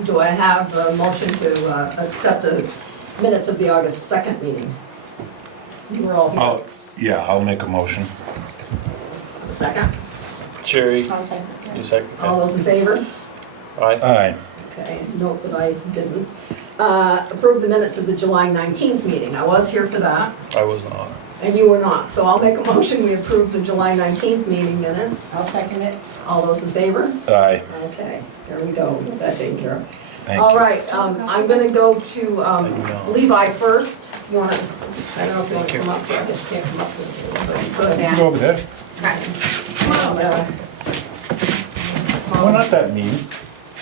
Do I have a motion to accept the minutes of the August 2nd meeting? You were all here. Yeah, I'll make a motion. A second? Sherry, I'll second. you second? All those in favor? Aye. Aye. Okay, note that I didn't. Approve the minutes of the July 19th meeting. I was here for that, I was not. and you were not. So I'll make a motion, we approve the July 19th meeting minutes. I'll second it. All those in favor? Aye. Okay, there we go, get that taken care of. Thank All you. right, I'm gonna go to not. Levi first. You wanna, I don't know if you wanna come up here, I guess you can't come up here, but you could. You can go over there. And, We're not that mean.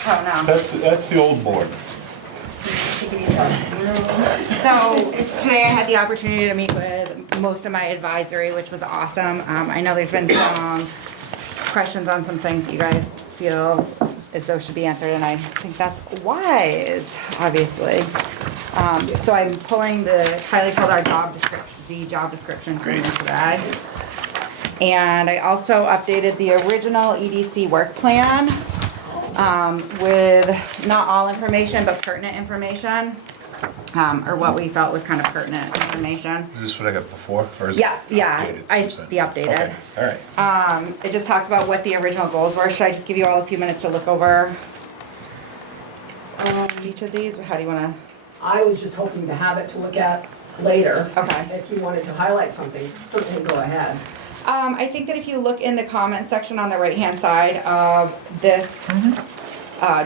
Oh, no. That's the old board. So today I had the opportunity to meet with most of my advisory, which was awesome. I know there's been some questions on some things that you guys feel as though should be answered, and I think that's wise, obviously. So I'm pulling Kylie pulled our job description for me today. And I also updated the original EDC work plan with not all information, but pertinent information, or what we felt was kind of pertinent information. Is this what I got before? Or is it Yeah, updated since then? the updated. Okay, all right. It just talks about what the original goals were. Should I just give you all a few minutes to look over each of these, or how do you wanna? I was just hoping to have it to look at later. Okay. If you wanted to highlight something, certainly go ahead. I think that if you look in the comment section on the right-hand side of this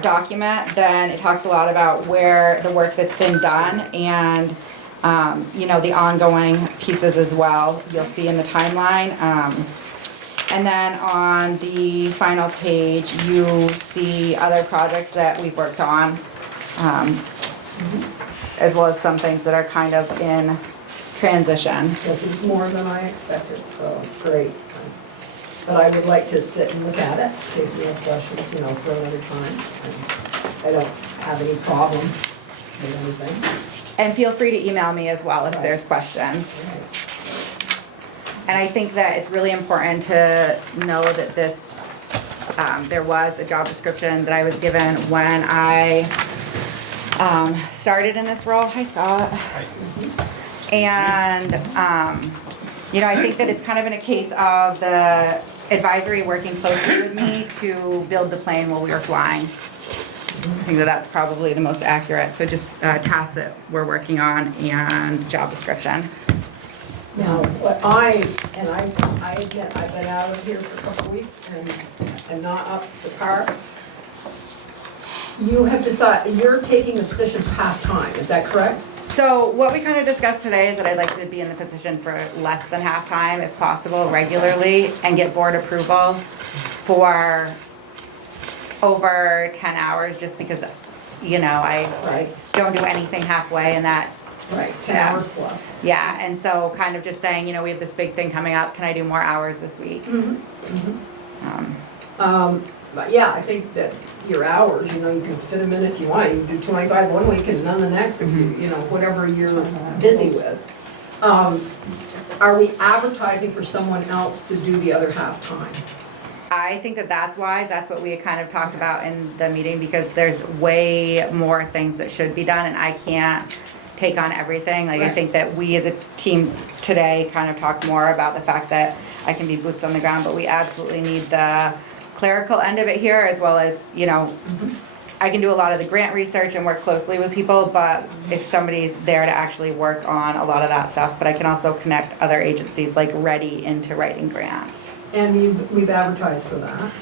document, then it talks a lot about where the work that's been done and, you know, the ongoing pieces as well, you'll see in the timeline. And then on the final page, you see other projects that we've worked on, as well as some things that are kind of in transition. This is more than I expected, so it's great. But I would like to sit and look at it, in case we have questions, you know, for another time. And I don't have any problem with anything. And feel free to email me as well if there's questions. And I think that it's really important to know that this, there was a job description that I was given when I started in this role. Hi, Scott. And, you know, I think that it's kind of in a case of the advisory working closely with me to build the plane while we were flying. I think that that's probably the most accurate. So just tasks that we're working on and job description. Now, what I admit, I've been out of here for a couple of weeks and I'm not up to par. You have decided, you're taking the position half-time, is that correct? So what we kind of discussed today is that I'd like to be in the position for less than half-time if possible, regularly, and get board approval for over 10 hours, just because, you know, I Right. don't do anything halfway and that, Right, 10 Yeah. hours plus. yeah, and so kind of just saying, you know, we have this big thing coming up, can I do more hours this week? But yeah, I think that your hours, you know, you can fit them in if you want. You can do 25 one week and none the next, if you know, whatever you're busy with. Are we advertising for someone else to do the other half-time? I think that that's wise, that's what we had kind of talked about in the meeting, because there's way more things that should be done and I can't take on everything. Like, I Right. think that we as a team today kind of talked more about the fact that I can be boots on the ground, but we absolutely need the clerical end of it here, as well as, you know, I can do a lot of the grant research and work closely with people, but if somebody's there to actually work on a lot of that stuff, but I can also connect other agencies like Ready into writing grants. And we've advertised for that.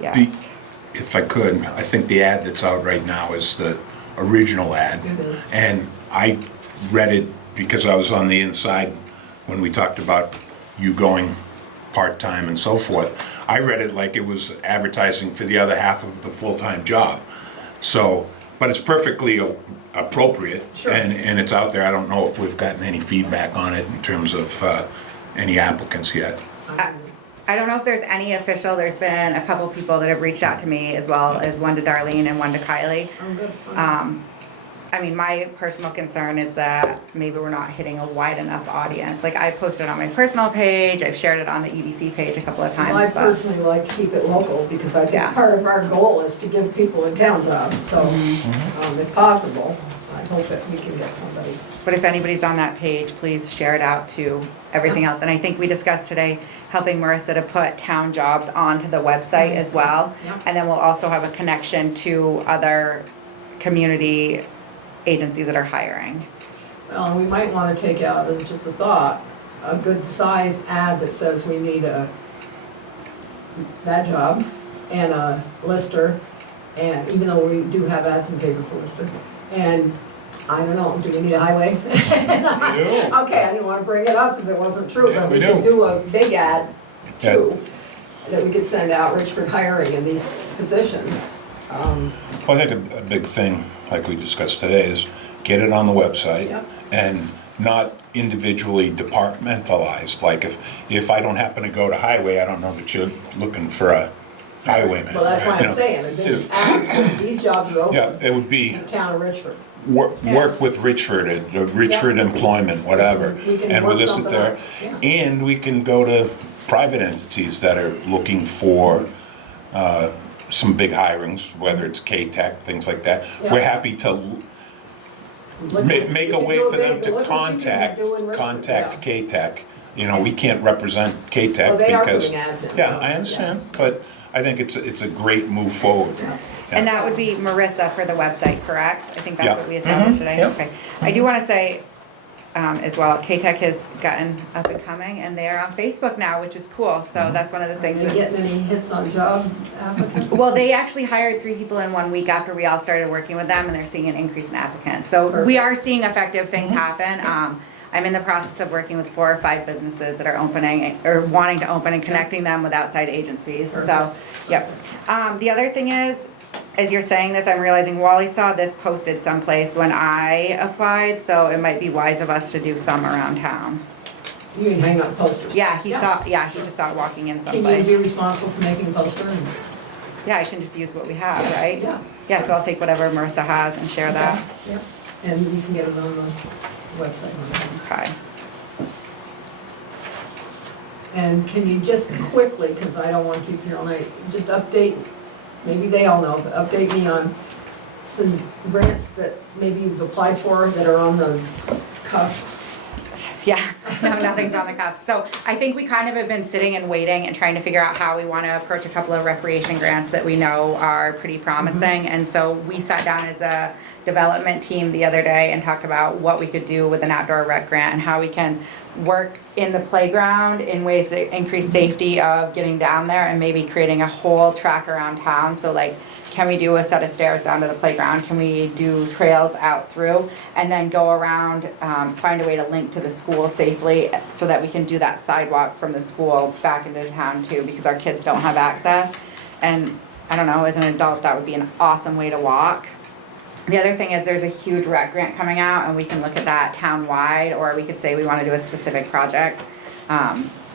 Yes. If I could, I think the ad that's out right now is the original ad. It is. And I read it because I was on the inside when we talked about you going part-time and so forth. I read it like it was advertising for the other half of the full-time job. So, but it's perfectly appropriate. Sure. And it's out there. I don't know if we've gotten any feedback on it in terms of any applicants yet. I don't know if there's any official, there's been a couple people that have reached out to me, as well as one to Darlene and one to Kylie. I'm good. I mean, my personal concern is that maybe we're not hitting a wide enough audience. Like, I posted it on my personal page, I've shared it on the EDC page a couple of times, Well, I but, personally like to keep it local, because I Yeah. think part of our goal is to give people in town jobs, so, if possible, I hope that we can get somebody. but if anybody's on that page, please share it out to everything else. And I think we discussed today helping Marissa to put town jobs onto the website as well. Yep. And then we'll also have a connection to other community agencies that are hiring. Well, and we might want to take out, as just a thought, a good size ad that says we need that job, and a lister, and even though we do have ads in paper for lister, and I don't know, do we need a highway? We do. Okay, I didn't want to bring it up if it wasn't true, Yeah, but we we could do. do a big ad Yeah. too, that we could send out, Richford hiring in these positions. Well, I think a big thing, like we discussed today, is get it on the website Yep. and not individually departmentalized. Like if I don't happen to go to highway, I don't know that you're looking for a highwayman. Well, that's why you I'm know. saying, a big ad, these jobs are Yeah, open it would be in the town of Richford. work with Richford, Richford Employment, whatever. We can And we work list it something there. out, yeah. And we can go to private entities that are looking for some big hirings, whether it's K-Tech, things like that. Yeah. We're happy to make a We way can do for big them to delivery, contact we can do in Richford, contact yeah. K-Tech. You know, we can't represent K-Tech Well, they are because. putting ads in. Yeah, I understand, but I think it's a great move forward. Yeah. And that would be Marissa for the website, correct? I think that's Yeah. what we established today, Yep. okay. I do wanna say, as well, K-Tech has gotten up and coming, and they are on Facebook now, which is cool, so that's one of the Are things you that. getting any hits on job applicants? Well, they actually hired 3 people in 1 week after we all started working with them, and they're seeing an increase in applicants. So we Perfect. are seeing effective things happen. I'm in the process of working with 4 or 5 businesses that are opening, or wanting to open, and connecting them with outside agencies, so, yep. The other thing is, as you're saying this, I'm realizing Wally saw this posted someplace when I applied, so it might be wise of us to do some around town. You can hang up posters. Yeah, he just saw it walking in Can you be someplace. responsible for making a poster? And- Yeah, I can just use what we have, right? Yeah. Yeah, so I'll take whatever Marissa has and share that. Yeah, and you can get it on the website. Okay. And can you just quickly, because I don't want to keep you here all night, just update, maybe they all know, but update me on some grants that maybe you've applied for that are on the cusp. Yeah, no, nothing's on the cusp. So I think we kind of have been sitting and waiting and trying to figure out how we want to approach a couple of recreation grants that we know are pretty promising. And so we sat down as a development team the other day and talked about what we could do with an outdoor rec grant and how we can work in the playground in ways that increase safety of getting down there and maybe creating a whole track around town. So like, can we do a set of stairs down to the playground? Can we do trails out through? And then go around, find a way to link to the school safely so that we can do that sidewalk from the school back into town too, because our kids don't have access. And I don't know, as an adult, that would be an awesome way to walk. The other thing is there's a huge rec grant coming out and we can look at that town-wide, or we could say we wanna do a specific project.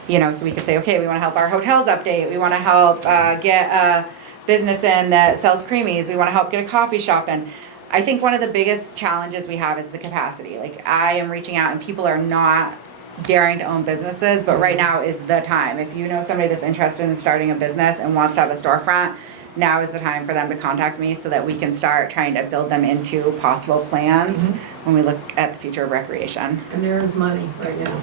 You know, so we could say, okay, we wanna help our hotels update, we wanna help get a business in that sells creamies, we wanna help get a coffee shop in. I think one of the biggest challenges we have is the capacity. Like, I am reaching out and people are not daring to own businesses, but right now is the time. If you know somebody that's interested in starting a business and wants to have a storefront, now is the time for them to contact me so that we can start trying to build them into possible plans when we look at the future of recreation. And there is money right now,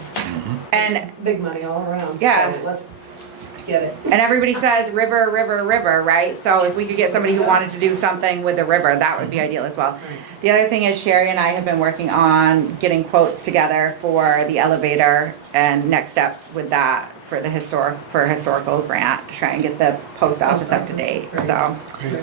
And big money all around, so Yeah. let's get it. And everybody says river, river, river, right? So if we could get somebody who wanted to do something with the river, that would be ideal as well. The other thing is Sherry and I have been working on getting quotes together for the elevator and next steps with that for the historical grant to try and get the post office up to date, so. Great.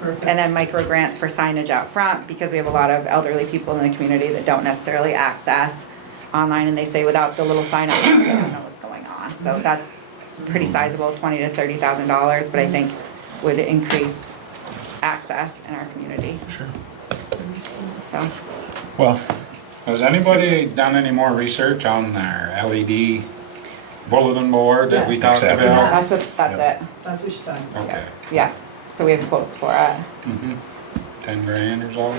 Perfect. And then micro grants for signage out front, because we have a lot of elderly people in the community that don't necessarily access online, and they say without the little sign up, they don't know what's going on. So that's pretty sizable, $20,000 to $30,000, but I think would increase access in our community, Sure. so. Well, Has anybody done any more research on our LED bulletin board that we Yes. talked Exactly. about? That's it. That's what we should talk about. Okay. Yeah, so we have quotes for it. Mhm. 10 grand or so? Or-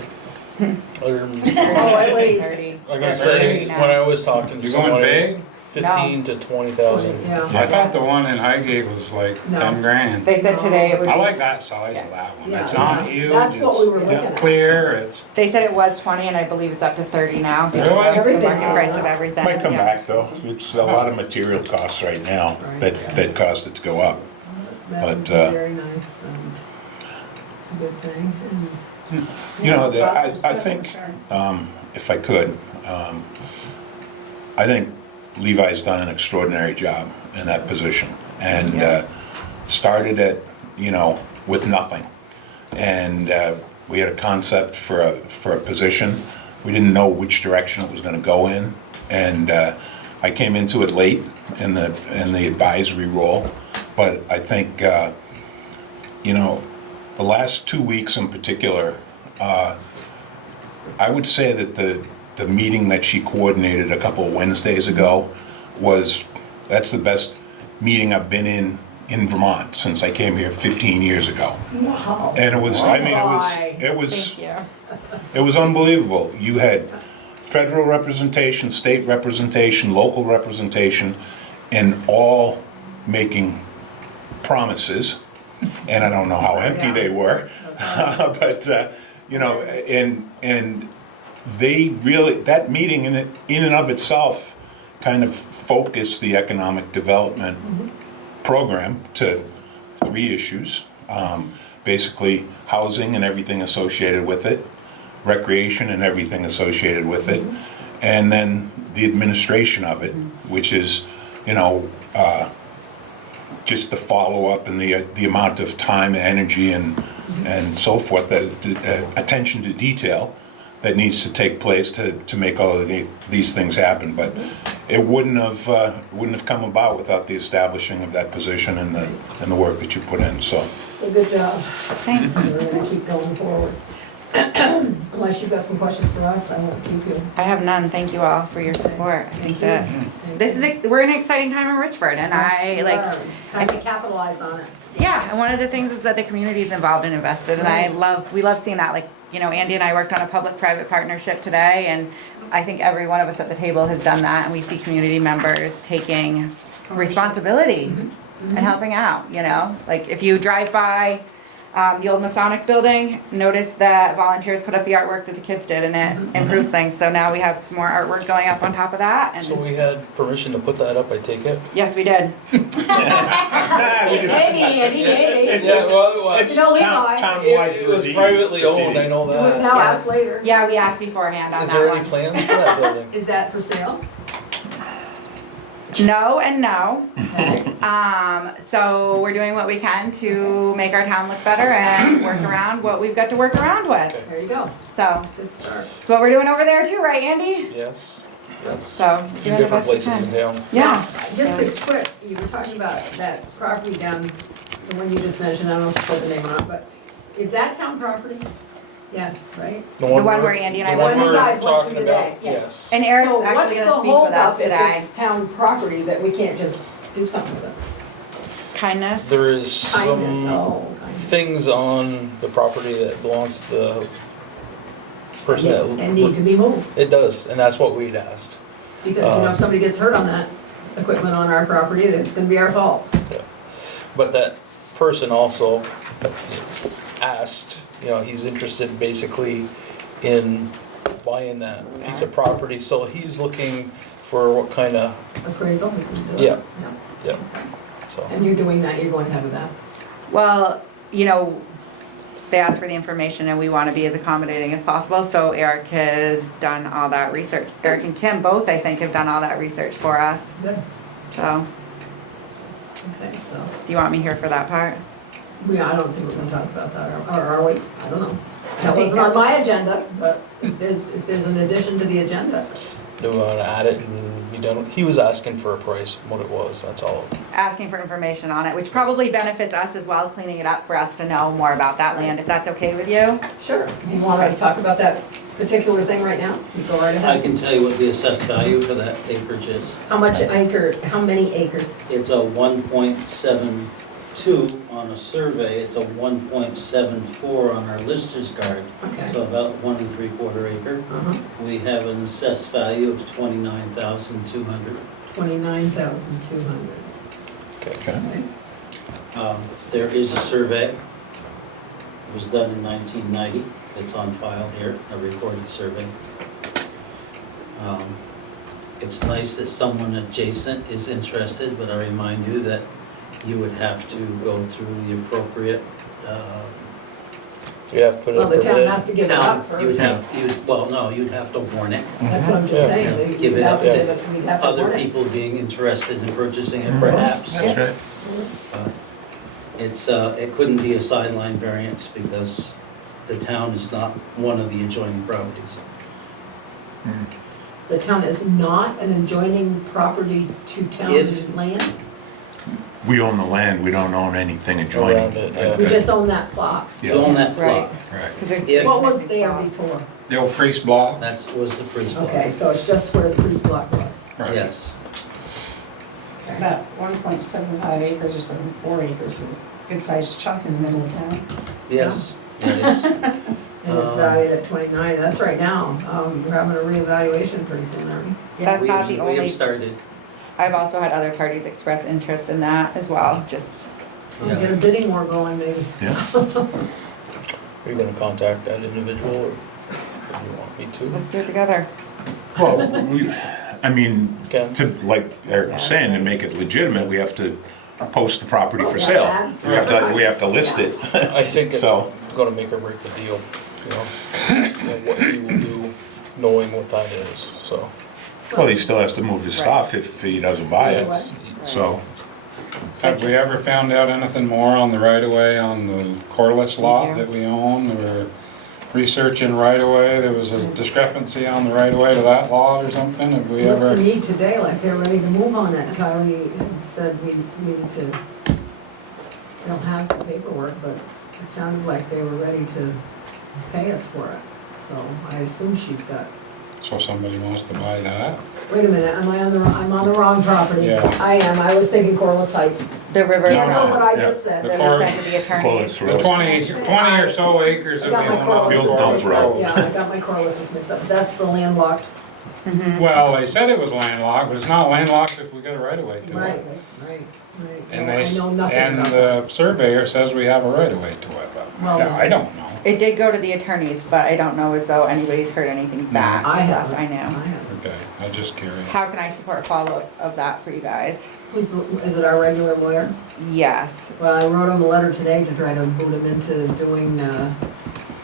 Oh, at least. 30. I'm gonna say, when I was talking to You going someone, it was big? 15 to 20,000. Yeah. I thought the one in Highgate was like No. 10 grand. They said today it would I be, like that size of that one. Yeah, It's not yeah. huge. That's what we were it's looking at. Clear, it's, they said it was 20 and I believe it's up to 30 now because Really? of the Everything's market going price up. of everything. Might come yeah. back though. It's a lot of material costs right now Right. that caused it to go up. That would be But, very nice and a good thing. And You know, I Lots of think, stuff, if I could, I think Levi's done an extraordinary job in that position. And started at, you know, with nothing. And we had a concept for a position. We didn't know which direction it was gonna go in. And I came into it late in the advisory role. But I think, you know, the last 2 weeks in particular, I would say that the meeting that she coordinated a couple of Wednesdays ago that's the best meeting I've been in Vermont since I came here 15 years ago. wow. And it was, I mean, Why? it was Thank you. it was unbelievable. You had federal representation, state representation, local representation, and all making promises. And I don't know how empty Yeah. they were, but you know, and they really, that meeting in and of itself kind of focused the economic development program to 3 issues. Basically, housing and everything associated with it, recreation and everything associated with it, and then the administration of it, which is, you know, just the follow-up and the amount of time, energy, and so forth, that attention to detail that needs to take place to make all of these things happen. But it wouldn't have come about without the establishing of that position and the work that you put in. So So good job. Thanks. We're gonna keep going forward. Unless you've got some questions for us, I won't keep you. I have none. Thank you all for your support. I think Thank you. that this is we're in an exciting time in Richford, and I like. Time to capitalize on it. Yeah, and one of the things is that the community is involved and invested, and we love seeing that. Like, you know, Andy and I worked on a public-private partnership today, and I think every one of us at the table has done that, and we see community members taking responsibility and helping out, you know? Like, if you drive by the old Masonic building, notice that volunteers put up the artwork that the kids did, and it improves things. So now we have some more artwork going up on top of that, and So we had permission to put that up, I take it? yes, we did. Maybe, Andy, maybe. Yeah, well, It's No, Levi. townwide it was proceeding. privately owned, I know Do it that. now, ask later. Yeah, we asked beforehand on Is that there one. any plans for that building? Is that for sale? No and no. Okay. So we're doing what we can to make our town look better and work around what we've got to work around with. There you go. So Good start. it's what we're doing over there too, right, Andy? Yes, yes. So Few doing the different best we places in can. town. Yeah. Just a quick, you were talking about that property down, the one you just mentioned, I don't know if you put the name on it, but is that town property? Yes, right? The one we're- where Andy and I the one went. you we're guys went to talking today. about, Yes. yes. And Eric's So actually what's gonna the speak with holdup us if today. it's town property that we can't just do something with it? Kindness. There is Kindness, some oh, kindness. things on the property that belongs to the person that. And need to be moved, It does, and that's what we'd asked. because, you know, if somebody gets hurt on that equipment on our property, then it's gonna be our fault. But that person also asked, you know, he's interested basically in buying that piece of property, so he's looking for what kind of, Appraisal, we can do it. yeah, so. And you're doing that, you're going ahead with that. Well, you know, they asked for the information and we want to be as accommodating as possible. So Eric has done all that research. Eric and Kim both, I think, have done all that research for us. Good, So okay, so, do you want me here for that part? I don't think we're gonna talk about that, or are we? I don't know. I That think wasn't on that's- my agenda, but if there's an addition to the agenda, Do we wanna add it and be done? He was asking for a price, what it was, that's all. Asking for information on it, which probably benefits us as well, cleaning it up for us to know more about that land, if that's okay with you. sure, if you wanna talk about that particular thing right now, you go right I ahead. can tell you what the assessed value for that acreage is. How many acres? It's a 1.7 2 on a survey, it's a 1.74 on our lister's card, Okay. so about 1 3/4 acre. Uh-huh, We have an assessed value of 29,200. 29,200. Okay. Okay. There is a survey. It was done in 1990. It's on file here, a recorded survey. It's nice that someone adjacent is interested, but I remind you that you would have to go through the appropriate, You have to put it Well, up the for town bid. has to give it town, up you would first. have, well, no, you'd have to warn it. That's what I'm just Yeah. saying, Yeah. we'd Give it have up. to give it, we'd have to Other warn it. people being interested in purchasing it perhaps. That's right. It couldn't be a sideline variance because the town is not one of the adjoining properties. The town is not an adjoining property to town If- land? We own the land, we don't own anything adjoining. Around it, yeah. We just own that plot. You own that Right. plot, Right. 'Cause there's If- What was different there plots. before? The old priest block? that was the priest block. Okay, so it's just where the priest block was. Right. Yes, About 1.75 acres or 74 acres is a good sized chunk in the middle of town. yes, it is. And it's valued at 29, that's right now. We're having a reevaluation pretty soon, aren't we? That's We not have- the We have only, started, I've also had other parties express interest in that as well, just, We'll get yeah. a bidding war going maybe. Yeah. Are you gonna contact that individual, or do you want me to? let's do it together. Well, I mean, Ken? to, like Eric was saying, to make it legitimate, we have to post the property for Yeah, sale. ad- We have to list Yeah. it. I think it's So- gonna make or break the deal, you know, and what he will do, knowing what that is, so. Well, he still has to move his stuff if he doesn't buy it, Right. so. Have we ever found out anything more on the right-of-way on the Corliss lot Thank you. that we own? Or researching right-of-way, there was a discrepancy on the right-of-way to that lot or something? Have we Looked to ever? me today like they're ready to move on it. Kylie had said we needed to, I don't have the paperwork, but it sounded like they were ready to pay us for it. So I assume she's got, So somebody wants to buy that? wait a minute, am I on the wrong, I'm on the wrong property. Yeah. I am, I was thinking Corliss Heights. The river. No, Cancel what I yeah. just said. The Then Cor- we send to the Well, attorney. it's The really- 20 or so acres I that got we my own on Build Corliss dump mixed road. up. Yeah, I got my Corliss mixed up. That's the landlocked. Mhm. Well, they said it was landlocked, but it's not landlocked if we got a right-of-way to Right, it. right. And No, I know nothing and about the that. surveyor says we have a right-of-way to it, but, Well, yeah, I don't know. It did go to the attorneys, but I don't know as though anybody's heard anything back, I as haven't. last I I know. haven't. Okay, I'm just curious. How can I support follow-up of that for you guys? Is it our regular lawyer? Yes, Well, I wrote him a letter today to try to boot him into doing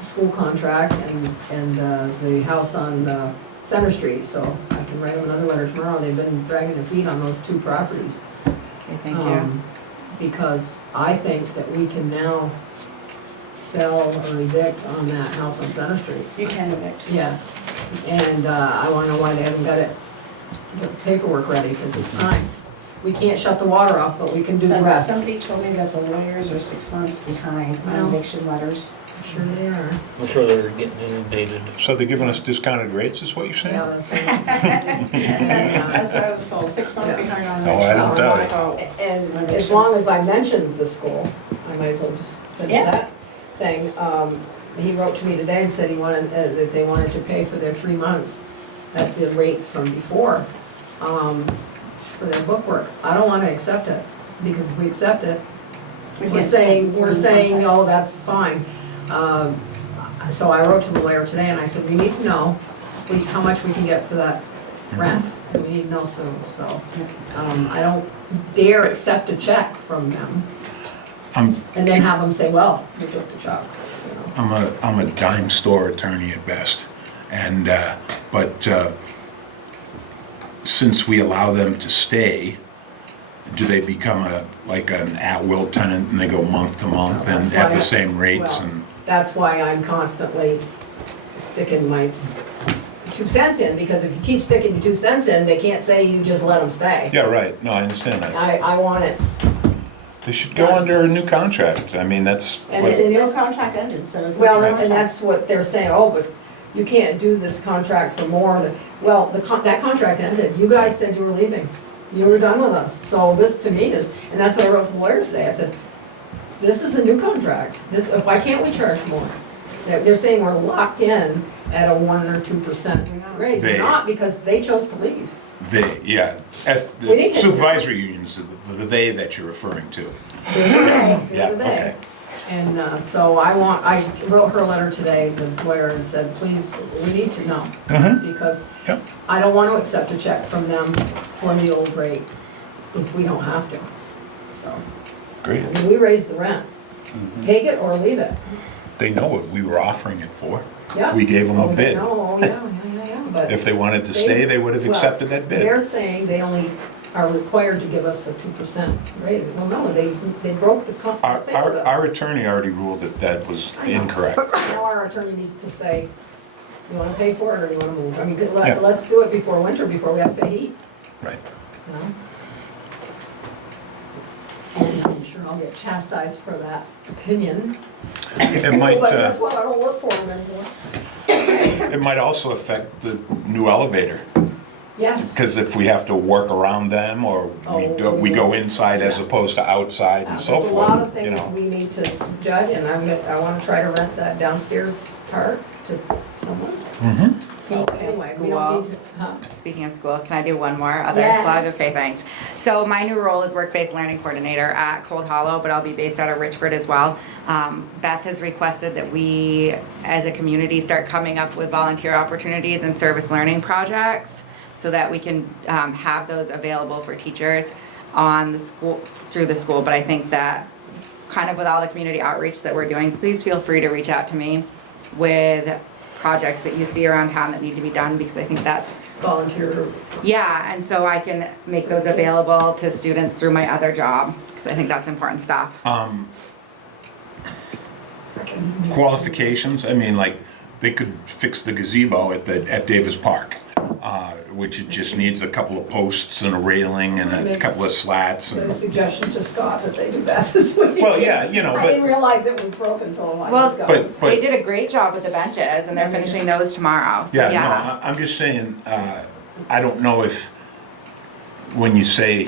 school contract and the house on Center Street, so I can write him another letter tomorrow. They've been dragging their feet on those 2 properties. okay, thank you. Because I think that we can now sell or evict on that house on Center Street. You can evict. Yes, and I wanna know why they haven't got it, the paperwork ready, because it's time. We can't shut the water off, but we can do the rest. Somebody told me that the lawyers are 6 months behind Well. on eviction letters. Sure they are. I'm sure they're getting inundated. So they're giving us discounted rates, is what you're saying? Yeah, that's right. That's what I was told, 6 months Yeah. behind on Oh, I don't doubt it. So, And as long as I mentioned the school, I might as well just finish Yeah. that thing. He wrote to me today and said he wanted, that they wanted to pay for their 3 months at the rate from before, for their bookwork. I don't wanna accept it, because if we accept it, we we're can't saying, sell we're the saying, contract. oh, that's fine. So I wrote to the lawyer today and I said, we need to know how much we can get for that rent. And we need to know soon, so, I don't dare accept a check from them I'm, and then have them say, well, we took the check, you know. I'm a dime store attorney at best, and, but, since we allow them to stay, do they become like an at-will tenant and they go month to month That's and at why the same rates well, and? That's why I'm constantly sticking my 2 cents in, because if you keep sticking your 2 cents in, they can't say you just let them stay. Yeah, right, no, I understand that. I want it. They should go under a new contract, I mean, that's. And what- it's- So your contract ended, so it's. Well, the and contract. that's what they're saying, oh, but you can't do this contract for more than, well, that contract ended. You guys said you were leaving. You were done with us. So this, to me, is, and that's what I wrote to the lawyer today. I said, this is a new contract. Why can't we charge more? They're saying we're locked in at a 1 or 2% raise. We're They- not, because they chose to leave. As We need the to- supervisory unions, the they that you're referring to. Yeah, Yeah, okay. And so I wrote her a letter today, the lawyer, and said, please, we need to know. Because Yep. I don't want to accept a check from them for the old rate if we don't have to. So, Great. I mean, we raised the rent. Take it or leave it. They know what we were offering it for. Yeah. We gave them a Oh, bid. No, yeah, but. If they wanted to stay, they would have Well, accepted that bid. They're saying they only are required to give us a 2% raise. Well, no, they broke the thing with us. Our attorney already ruled that that was I know. incorrect. Now our attorney needs to say, you wanna pay for it or you wanna move? I mean, Yeah. let's do it before winter, before we have to pay heat, Right. you know? And I'm sure I'll get chastised for that opinion. It might, But guess what, I don't work for them anymore. it might also affect the new elevator. Yes. Because if we have to work around them, or we go inside as Yeah. opposed to outside and so There's a lot of forth, you things know. we need to judge, and I wanna try to rent that downstairs part to someone. So Speaking of anyway, we don't school, need to, huh? speaking of school, can I do one more other Yes. plug? Okay, thanks. So my new role is work-based learning coordinator at Cold Hollow, but I'll be based out of Richford as well. Beth has requested that we, as a community, start coming up with volunteer opportunities and service learning projects so that we can have those available for teachers on the school, through the school. But I think that kind of with all the community outreach that we're doing, please feel free to reach out to me with projects that you see around town that need to be done, because I think that's, Volunteer. yeah, and so I can make those available to students through my other job, because I think that's important stuff. Qualifications, I mean, like, they could fix the gazebo at Davis Park, which it just needs a couple of posts and a railing and a couple of slats. Put a And, suggestion to Scott that they do that this week. well, yeah, you know, I didn't but, realize it was broken until I Well, was going. but, They did a great job with the benches, and they're finishing those tomorrow, so yeah, yeah. no, I'm just saying, I don't know if, when you say,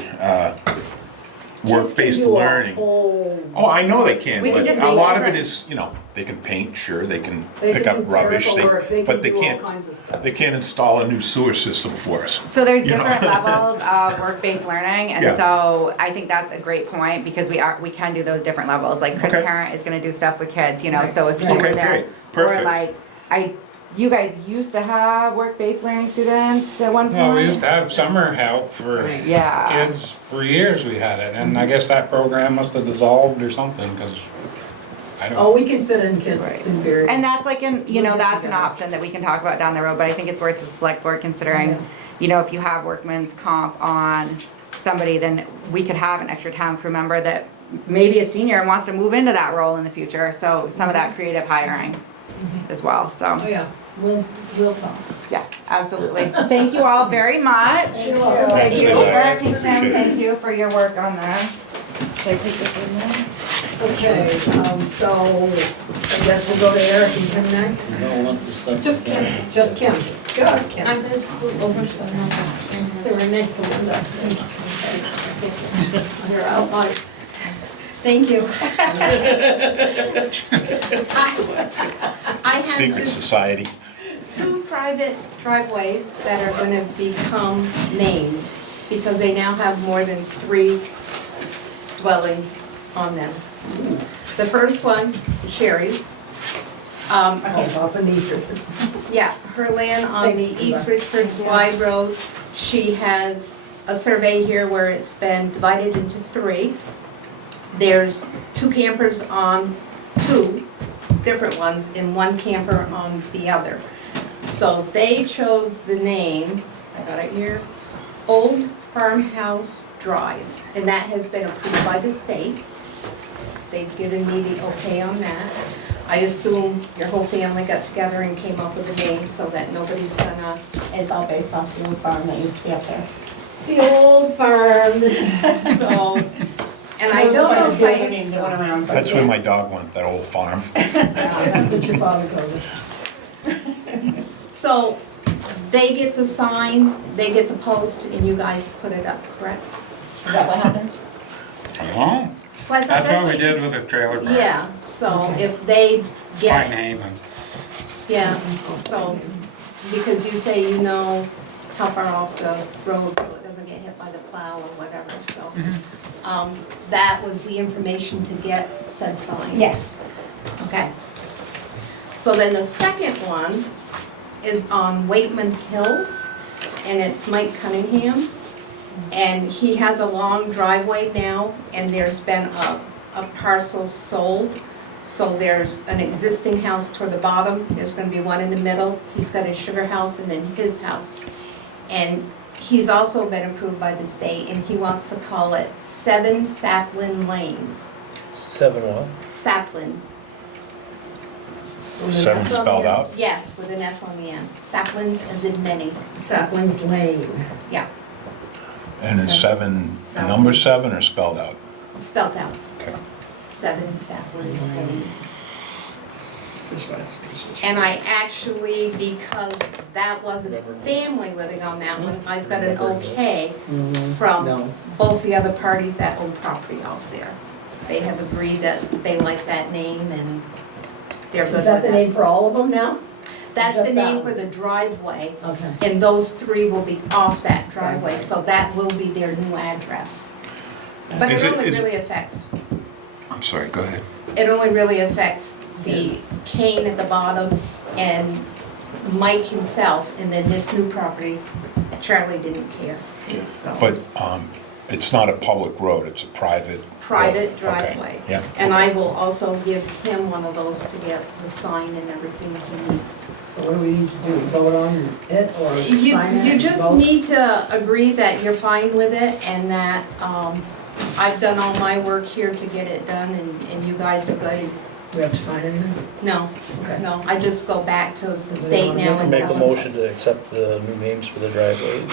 work-based Kids can do a learning. whole- Oh, I know they can, We can but just a make lot of different- it is, you know, they can paint, sure, they can They pick can up do rubbish, clerical work, they but can they do all can't, kinds of stuff. they can't install a new sewer system for us. So there's You know? different levels of work-based learning, and Yeah. so I think that's a great point, because we can do those different levels, like Chris Okay. Parent is gonna do stuff with kids, you know, Right. so if you Okay, were there. great. Perfect. Or like, you guys used to have work-based learning students at one point? Well, we used to have summer help for Right. Yeah. kids, for years we had it, and I guess that program must have dissolved or something, because I Oh, don't, we can fit in kids Right. in various. And that's like We'll get that's an together. option that we can talk about down the road, but I think it's worth the select board Yeah. considering, you know, if you have workman's comp on somebody, then we could have an extra town crew member that maybe a senior and wants to move into that role in the future, so some of that creative hiring as well, so, Oh, yeah, we'll talk. yes, absolutely. Thank you all very much. You're welcome. Thank you, Thanks, Sarah. Eric and Appreciate Kim, it. thank you for your work on this. Should I take this in there? Okay, so I guess we'll go to Eric and Kim next. You don't want the stuff. Just Kim, just Kim, just Kim. I'm gonna scoot over so no one. So we're next to Linda. You're out, Mike. Thank you. I have Secret this society. 2 private driveways that are gonna become named because they now have more than 3 dwellings on them. The first one, Sherry's. Okay, off of Easter. Yeah, her land on the Thanks, East Eva. Richford Slide Road. She has a survey here where it's been divided into 3. There's 2 campers on 2 different ones and 1 camper on the other. So they chose the name, I got it here, Old Farmhouse Drive, and that has been approved by the state. They've given me the okay on that. I assume your whole family got together and came up with a name so that nobody's gonna, It's all based off the old farm that used to be up there. The old farm. so, and I don't know if Quite a few other I, names that went around, but That's where yeah. my dog went, that old farm. Yeah, that's what your father told us. so they get the sign, they get the post, and you guys put it up, correct? Is that what happens? oh, Well, I thought That's what we you- did with the trailer park. Yeah, so if they Pine get, Haven. yeah, so, because you say you know how far off the road, so it doesn't get hit by the plow or whatever, so. That was the information to get said sign. Yes. Okay. So then the second one is on Waitman Hill, and it's Mike Cunningham's. And he has a long driveway now, and there's been a parcel sold. So there's an existing house toward the bottom, there's gonna be one in the middle, he's got his sugar house and then his house. And he's also been approved by the state, and he wants to call it 7 Saplin Lane. 7 what? Saplins, With an 7 S on spelled the end. out? yes, with an S on the end. Saplins as in many, Saplings Lane. yeah, And is 7, number 7 or spelled out? spelled out. Okay. 7 Saplins Lane. And I actually, because that wasn't family living on that one, I've got an okay from both the other parties that own property out there. They have agreed that they like that name and they're good with Is that the it. name for all of them now? That's the Just that name one? for the driveway, Okay. and those 3 will be off that driveway, so that will be their new address. But Is it it- only is it- really affects, I'm sorry, go ahead. it only really affects the Yes. Kane at the bottom and Mike himself, and then this new property, Charlie didn't care, so. But it's not a public road, it's a private road. Private Okay, driveway. yeah. And I will also give him one of those to get the sign and everything he needs. So what do we need to do, vote on it or You, sign it? you just both? need to agree that you're fine with it and that, I've done all my work here to get it done and you guys are good. We have to sign anything? No, Okay. no, I just go back to the we state wanna now and Make tell a them. motion to accept the new names for the driveways.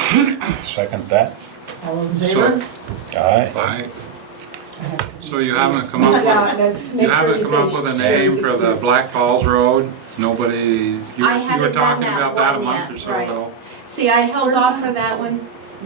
Second that? All those in favor? Aye. Aye. So you haven't come up Yeah, with, that's, you make sure haven't you come say. up with a name for the Black Falls Road? Nobody, you I were haven't done talking that about that a one month yet, or so right. ago. See, I held Where's off that? for that one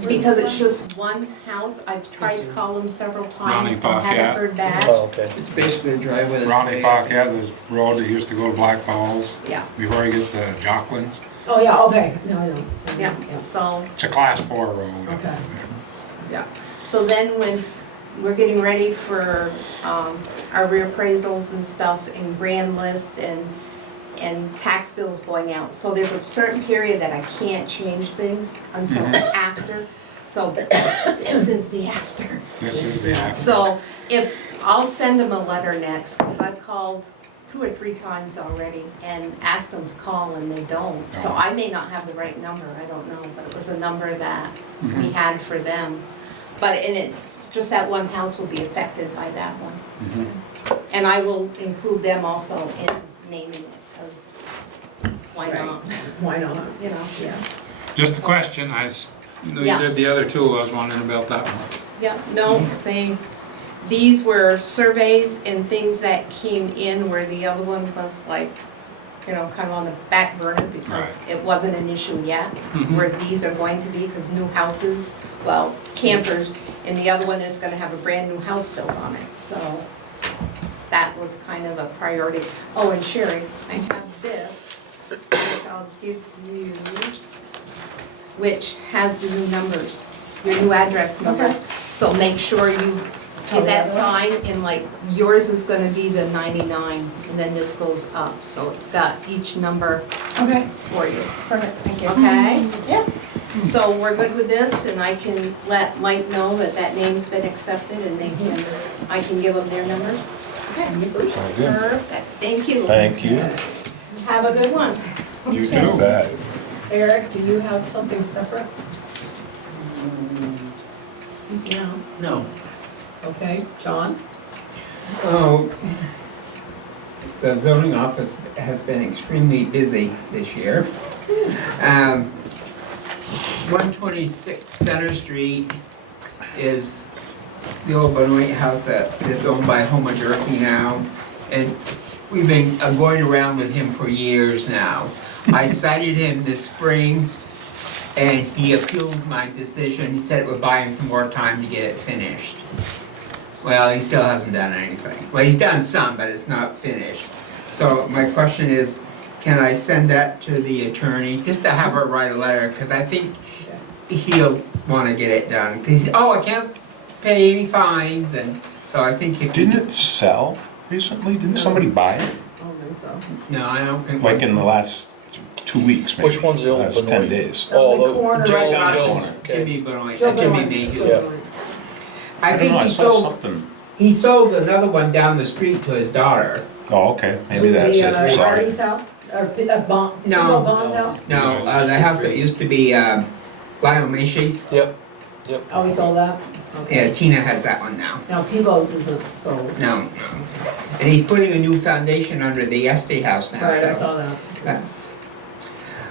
because it's just one house. I've tried to call them several Ronnie times and haven't Paquette. heard back. Oh, okay. It's basically a driveway that's. Ronnie paved. Paquette, this road that used to go to Black Falls Yeah, before you get to Jocklins. Oh, yeah, okay, no, I know. yeah, so, It's a class 4 road. Okay. yeah. So then when we're getting ready for our reappraisals and stuff and grand list and tax bills going out. So there's a certain period that I can't change things until after. So this is the after. This is the after. So if, I'll send them a letter next, because I've called 2 or 3 times already and asked them to call and they don't. So Oh. I may not have the right number, I don't know, but it was a number that we had for them. But, and it's, just that one house will be affected by that one. Mhm. And I will include them also in naming it, because why Right. not, Why not? you know? Yeah. Just a question, know you Yeah. did the other 2, I was wondering about that one. Yeah, no, these were surveys and things that came in where the other one was like, you know, kind of on the back burner because Right. it wasn't an issue yet, Mhm. where these are going to be, because new houses, well, campers, and the other one is gonna have a brand new house built on it, so that was kind of a priority. Oh, and Sherry, I have this, which I'll give you, which has the new numbers, your new address numbers. Okay. So make sure you get that sign, and like, yours is gonna be the 99, and then this goes up, so it's got each number Okay, for you, perfect, thank you. okay? Yeah. So we're good with this, and I can let Mike know that that name's been accepted, and they can, I can give them their numbers. Okay. Very good. Perfect, thank you. Thank you. Have a good one. You Too too. bad. Eric, do you have something separate? No. No, Okay, John? Oh, the zoning office has been extremely busy this year. 126 Center Street is the old Benoit house that is owned by Homer Durkee now. And we've been going around with him for years now. I cited him this spring and he appealed my decision. He said it would buy him some more time to get it finished. Well, he still hasn't done anything. Well, he's done some, but it's not finished. So my question is, can I send that to the attorney, just to have her write a letter, because I think he'll want to get it done. Because, I can't pay any fines, and so I think if... Didn't it sell recently? Didn't somebody buy it? I don't think so. No, I don't think... Like in the last 2 weeks, maybe? Which one's the old Last Benoit? 10 days. On the corner. Joe Joe Jones, Jones, okay. Jimmy Benoit, Joe Jimmy Benoit, Mayhew. Joe Yeah. Benoit. I don't think know, I he saw sold, something. he sold another one down the street to his daughter. Oh, okay, maybe that's it, sorry. Marty's house, or Bond, No. Bond's house? No, the house that used to be, Lionel Macy's. Yep, Oh, we sold that? Okay. Yeah, Tina has that one now. Now Peebles isn't sold. No. And he's putting a new foundation under the Estate House now, Right, I so saw that. that's.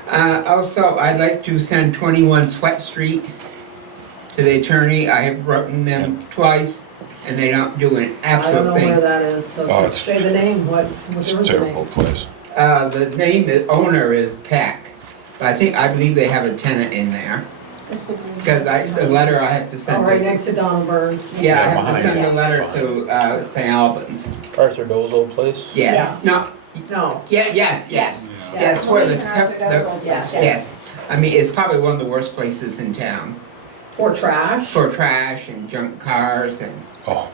Also, I'd like to send 21 Sweat Street to the attorney. I have written them twice, and they don't do an I don't absolute know where thing. that is, so Oh, just it's- say the name, what's It's the a original terrible name? place. The name, the owner is Peck. I believe they have a tenant in there, It's the- because the letter I have to Oh, send right to. next to Donald Burns. Yeah, I Yeah, have to behind send a it. letter to, St. Albans. Arthur Dozo place. Yeah, Yes. no, No, yes. Yes. That's where the, Louise and Arthur Doe's old yes. place, yes. I mean, it's probably one of the worst places in town for trash. for trash and junk cars, and Oh,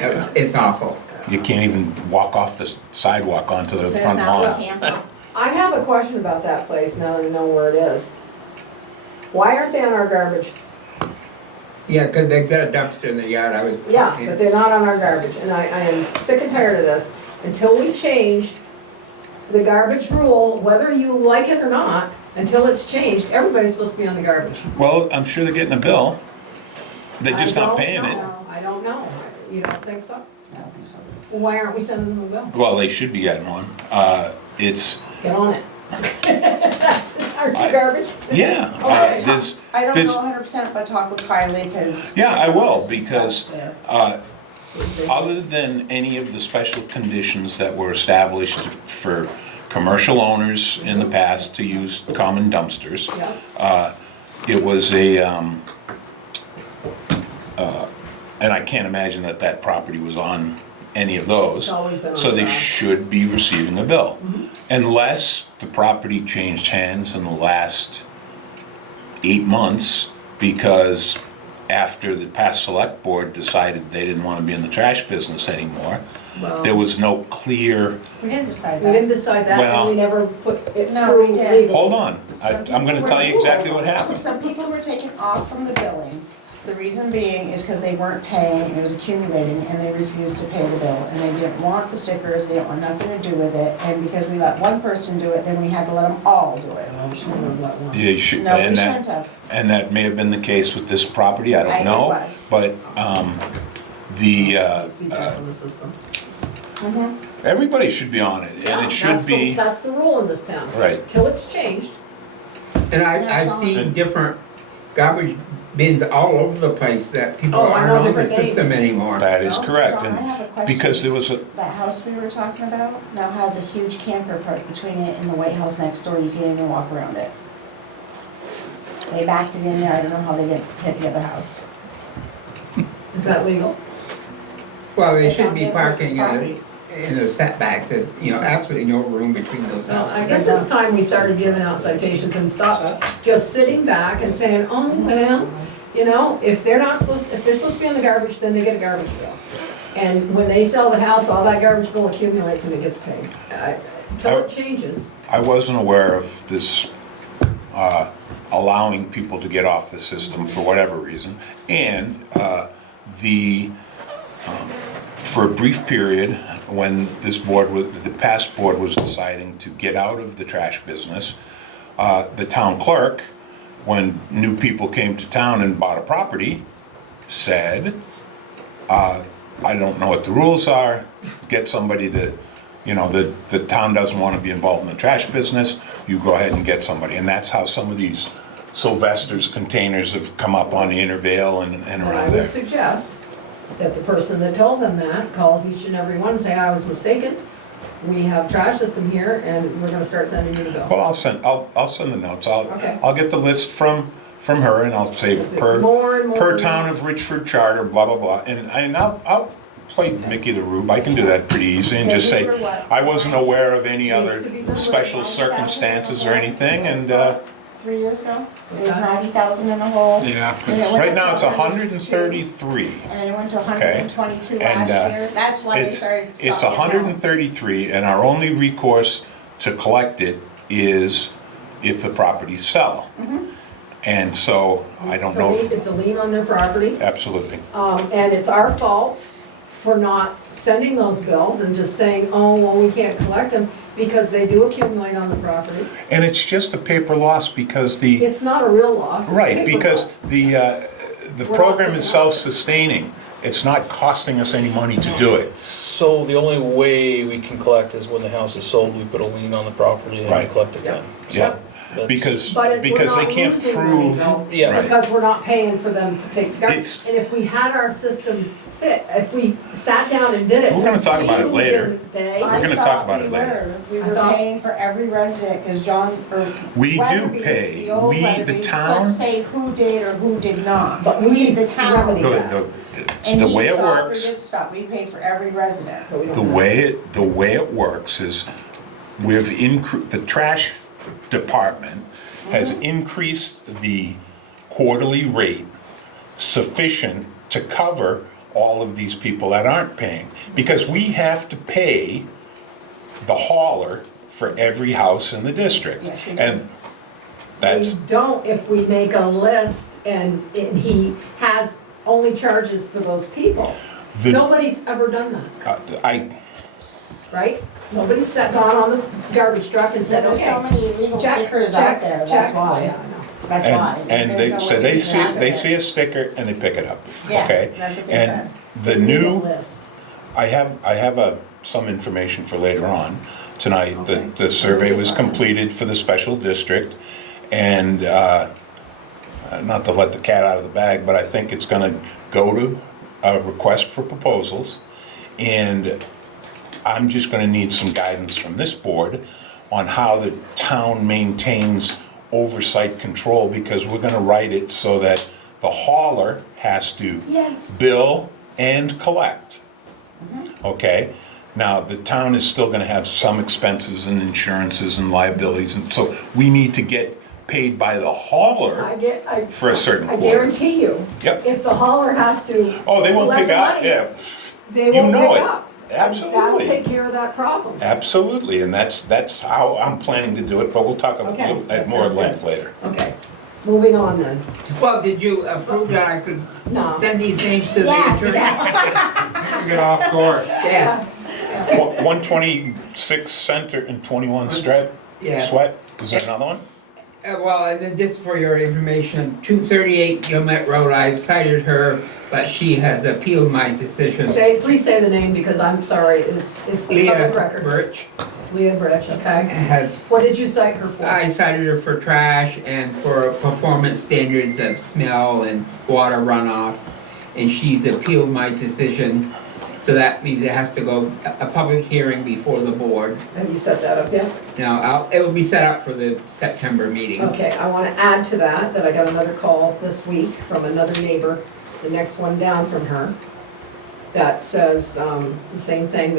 it's awful. you can't even walk off the sidewalk onto the There's front now a lawn. camper. I have a question about that place now that I know where it is. Why aren't they on our garbage? Yeah, 'cause they've got a dumpster in the yard, I was. Yeah, but they're not on our garbage, and I am sick and tired of this. Until we change the garbage rule, whether you like it or not, until it's changed, everybody's supposed to be on the garbage. Well, I'm sure they're getting a bill. They're just I not don't paying it. know. I don't know. You don't think so? I don't think so. Well, why aren't we sending them a bill? Well, they should be getting one. It's, Get on it. Aren't I- you garbage? yeah, Okay. there's, I don't This- know 100%, but talk with Kylie, because. yeah, I will, because, There. other than any of the special conditions that were established for commercial owners in the past to use common dumpsters, Yeah. it was and I can't imagine that that property was on any of those. It's always been on So they the- should be receiving a bill. Unless the property changed hands in the last 8 months, because after the past select board decided they didn't want to be in the trash business anymore, there Well, was no clear, We didn't decide we didn't that. decide that, and Well- we never put it No, through we did. legal. hold on, Some I'm people gonna were tell you taken- exactly what happened. Some people were taken off from the billing. The reason being is because they weren't paying, it was accumulating, and they refused to pay the bill. And they didn't want the stickers, they didn't want nothing to do with it. And because we let one person do it, then we had to let them all do it. Well, we should have let one. Yeah, you should, No, we and shouldn't that, have. and that may have been the case with this property, I I don't think it know. was. But, the, Let's be back in the system. Mhm. everybody should be on it, Yeah, and it should be, That's the rule in this town. right. Till it's changed. And Yeah, I've fine. seen different garbage bins all over the place that people Oh, I aren't know on the different system names. anymore. That is Well, correct, John, I and have a question. because there was a, That house we were talking about now has a huge camper park between it and the White House next door. You can't even walk around it. They backed it in there. I don't know how they didn't hit the other house. Is that legal? Well, they It's should on be the parking property. in the setbacks, there's, absolutely no room between those Well, I houses. guess it's time we started giving out citations and stop just sitting back and saying, oh, well, if they're supposed to be in the garbage, then they get a garbage bill. And when they sell the house, all that garbage bill accumulates and it gets paid. Until it changes. I wasn't aware of this, allowing people to get off the system for whatever reason. And for a brief period, when the past board was deciding to get out of the trash business, the town clerk, when new people came to town and bought a property, said, I don't know what the rules are, get somebody to, the town doesn't want to be involved in the trash business, you go ahead and get somebody. And that's how some of these Sylvester's containers have come up on the Intervale and And I around would there. suggest that the person that told them that calls each and every one and say, I was mistaken. We have trash system here and we're gonna start sending you the bill. Well, I'll send the notes, Okay. I'll get the list from from her, and I'll say It's more and more per than town that. of Richford charter, blah, blah, blah, and I'll play Mickey the Rube, I can do that pretty easy, and Okay, just you say, were what? I wasn't aware of any Needs other to be done. special circumstances or anything, and, 3 years ago, it was What's that? 90,000 in the hole. Yeah. And it went right up now to it's 133. And then it went to 122 And, last year, that's why they It's, started. it's stopping now. 133, and our only recourse to collect it is if the properties sell. And so, I don't It's a know, lien- It's a lien on their property, absolutely. and it's our fault for not sending those bills and just saying, oh, well, we can't collect them, because they do accumulate on the property. And it's just a paper loss because the, It's not a real loss. it's a right, paper because loss. the program is self-sustaining. It's not costing us any money to do it. So the only way we can collect is when the house is sold, we put a lien on the property and we Right. collect it then. So Yeah, that's- because, But it's, we're because they not can't losing money prove. though, Yes. because we're not paying for them to take the garbage. It's- And if we had our system fit, if we sat down and did it. We're gonna to talk see about it who later. didn't pay, We're gonna I talk thought about we it later. were. We were I thought- paying for every resident, because John, or We do Weatherby's, pay. the old We, the Weatherby's, town- couldn't say who did or who did not. But we We, can the town. remedy The, that. And the he way it stopped or works, didn't stop, we paid for every resident. but we don't the know. way it works is we've the trash department has increased the quarterly rate sufficient to cover all of these people that aren't paying. Because we have to pay the hauler for every house in the district. Yes, we do. And that's, We don't if we make a list and he has only charges for those people. The- Nobody's ever done that, right? Nobody's gone on the garbage truck and said, There's so okay. many illegal check, stickers check, out there, check. that's Yeah, I why. know. That's why. and There's no way to track they it. see a sticker and they pick it up, Yeah, okay? that's what they And said. the We need a new, list. I have some information for later on tonight. Okay. The survey was completed for the special district, and not to let the cat out of the bag, but I think it's gonna go to a request for proposals, and I'm just gonna need some guidance from this board on how the town maintains oversight control, because we're gonna write it so that the hauler has to Yes. bill and collect. Okay? Now, the town is still gonna have some expenses and insurances and liabilities, and so we need to get paid by the hauler. For a certain I quarter. guarantee you. Yep. If the hauler has to. Oh, they won't collect pick the up, money, yeah, They You won't know pick it. up. Absolutely. That'll take care of that problem. absolutely, and that's how I'm planning to do it, but we'll talk a Okay, little that at more sounds length good. later. Okay, moving on then. Well, did you approve that I could No. send these things to the Yes, attorney? Get off course. Yeah, 126 Center and 21 Strat, yeah. Sweat, is there another one? Well, and then just for your information, 238 Gilmet Road, I've cited her, but she has appealed my decision. Please say the name because I'm sorry, it's Leah public record. Birch Leah Birch, okay. has, What did you cite her for? I cited her for trash and for performance standards of smell and water runoff, and she's appealed my decision. So that means it has to go a public hearing before the board. Have you set that up yet? Now, it will be set up for the September meeting. Okay, I want to add to that I got another call this week from another neighbor, the next one down from her, that says the same thing,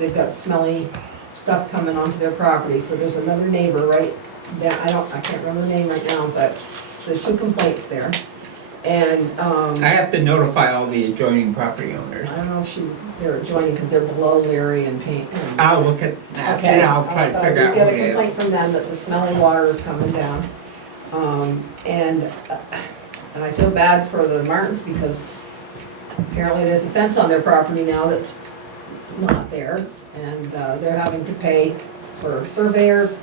they've got smelly stuff coming onto their property, so there's another neighbor right down, I can't remember the name right now, but there's 2 complaints there. And, I have to notify all the adjoining property owners. I don't know if they're adjoining because they're below Larry and Paint. I'll look at that Okay. and I'll try to But figure I out did who get it a is. complaint from them that the smelly water is coming down. And I feel bad for the Martins because apparently there's a fence on their property now that's not theirs. And they're having to pay for surveyors,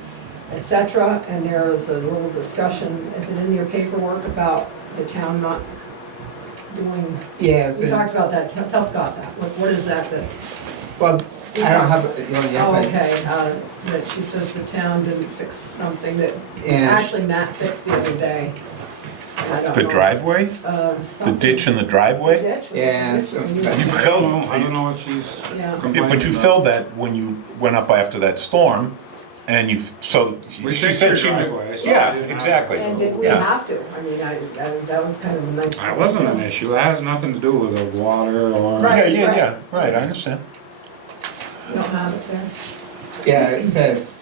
etc. And there was a little discussion, is it in your paperwork, about the town not doing, Yes, we and- talked about that, tell Scott that, what is that that? well, I don't have, yes, Oh, I, okay, that she says the town didn't fix something that, and actually Matt fixed the other day. I don't The know. driveway? The Something- ditch in the The ditch? ditch? was it Yeah, the ditch? so- Or you- You I filled, don't know what she's Yeah. complaining but you about. filled that when you went up after that storm, And you've, so, We she fixed said your she was, driveway, so yeah, we didn't have to exactly. And did we Yeah. have to? I mean, that was kind of a nice. That wasn't an issue, that has nothing to do with the water or. Right. Yeah, right, I understand. You don't have it there? Yeah, it says,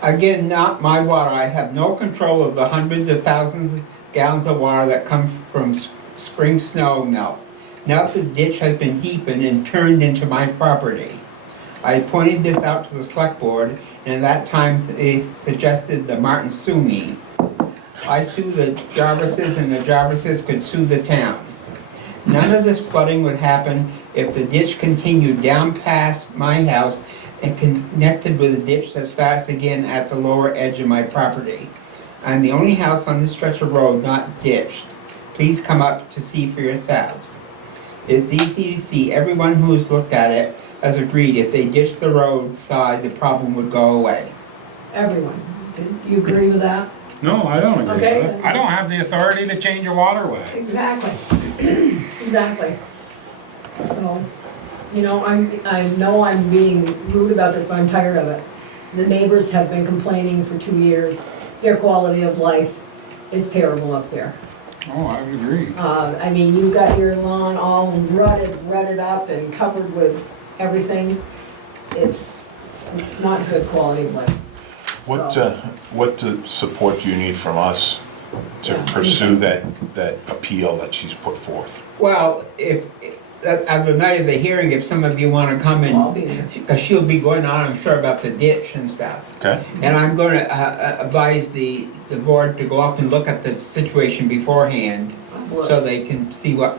again, not my water, I have no control of the hundreds of thousands of gallons of water that come from spring snow melt. Now the ditch has been deepened and turned into my property. I pointed this out to the select board, and at that time they suggested that Martin sue me. I sue the Jarvises, and the Jarvises could sue the town. None of this flooding would happen if the ditch continued down past my house and connected with a ditch that starts again at the lower edge of my property. I'm the only house on this stretch of road not ditched. Please come up to see for yourselves. It's easy to see. Everyone who's looked at it has agreed if they ditched the roadside, the problem would go away. Everyone. Do you agree with that? No, I don't agree with Okay. it. I don't have the authority to change a waterway. Exactly. Exactly. So, you know, I know I'm being rude about this, but I'm tired of it. The neighbors have been complaining for 2 years. Their quality of life is terrible up there. Oh, I would agree. I mean, you've got your lawn all rutted up and covered with everything. It's not good quality of life. What support do you need from us to Yeah. pursue that appeal that she's put forth? Well, if, at the night of the hearing, if some of you wanna come I'll and, be there. because she'll be going on, I'm sure, about the ditch and stuff. Okay? And I'm gonna advise the board to go up and look at the situation beforehand, so they can see what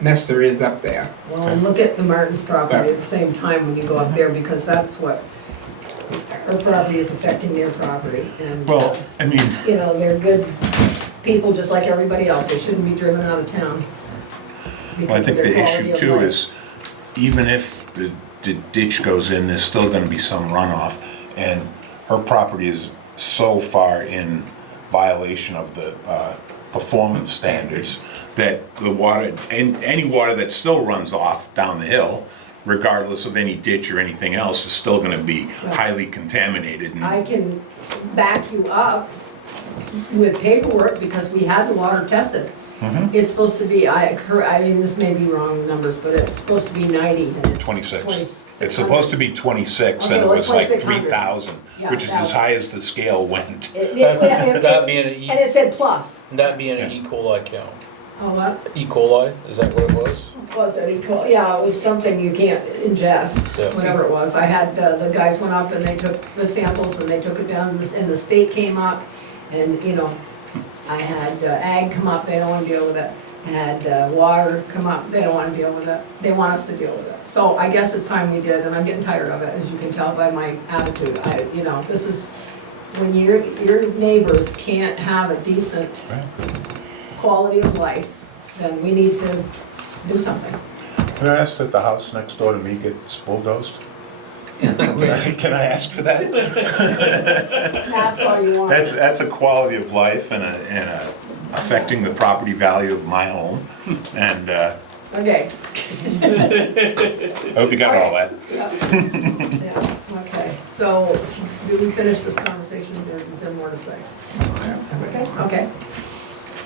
mess there is up there. Well, and look at the Martins' property at the same time when you go up there, because that's what, her property is affecting their property. And, Well, I mean, you know, they're good people just like everybody else. They shouldn't be driven out of town. well, I because think of their the quality issue of too life. is, even if the ditch goes in, there's still gonna be some runoff. And her property is so far in violation of the performance standards that the water, and any water that still runs off down the hill, regardless of any ditch or anything else, is still gonna be Right. highly contaminated. And I can back you up with paperwork because we had the water tested. Mhm. It's supposed to be, I mean, this may be wrong numbers, but it's supposed to be 90 and it's 26. 2600. It's supposed to be 26 Okay, and it well, was like 2600. 3,000, Yeah, which is that as was- high as the scale went. That being an And it said plus. That being an Yeah. E. coli count. Oh, what? E. coli, is that what it was? Was it equal? Yeah, it was something you can't ingest, Yeah. whatever it was. I had, the guys went up and they took the samples and they took it down and the state came up and, you know, I had ag come up, they don't wanna deal with it. I had water come up, they don't wanna deal with it. They want us to deal with it. So I guess it's time we did, and I'm getting tired of it, as you can tell by my attitude. You know, this is, when your neighbors can't have a decent quality of life, then we need to do something. Can I ask that the house next door to me gets bulldozed? Can I ask for that? Ask all you want. That's a quality of life and affecting the property value of my home. And Okay. I hope you got all that. Yeah, okay. So, do we finish this conversation, or is there more to say? Okay.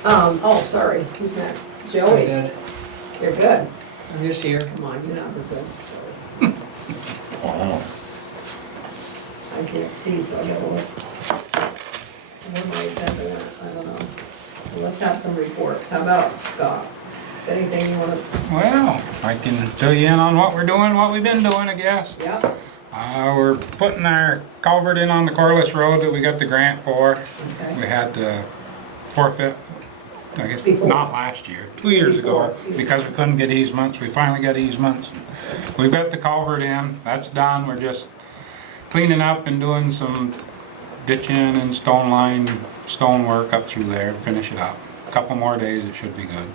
Oh, sorry, who's next? Joey? Good. You're good. I'm just here. Come on, you're not good. Wow. I can't see, so I gotta look. Where might that be? I don't know. Well, let's have some reports. How about Scott? Anything you wanna, Well, I can fill you in on what we're doing, what we've been doing, I guess. yeah? We're putting our culvert in on the Corliss Road that we got the grant for. We Okay. had to forfeit, I guess, Before. not last year, 2 years ago, Before. because we couldn't get easements. We finally got easements. We've got the culvert in, that's done. We're just cleaning up and doing some ditching and stone work up through there to finish it up. A couple more days, it should be good.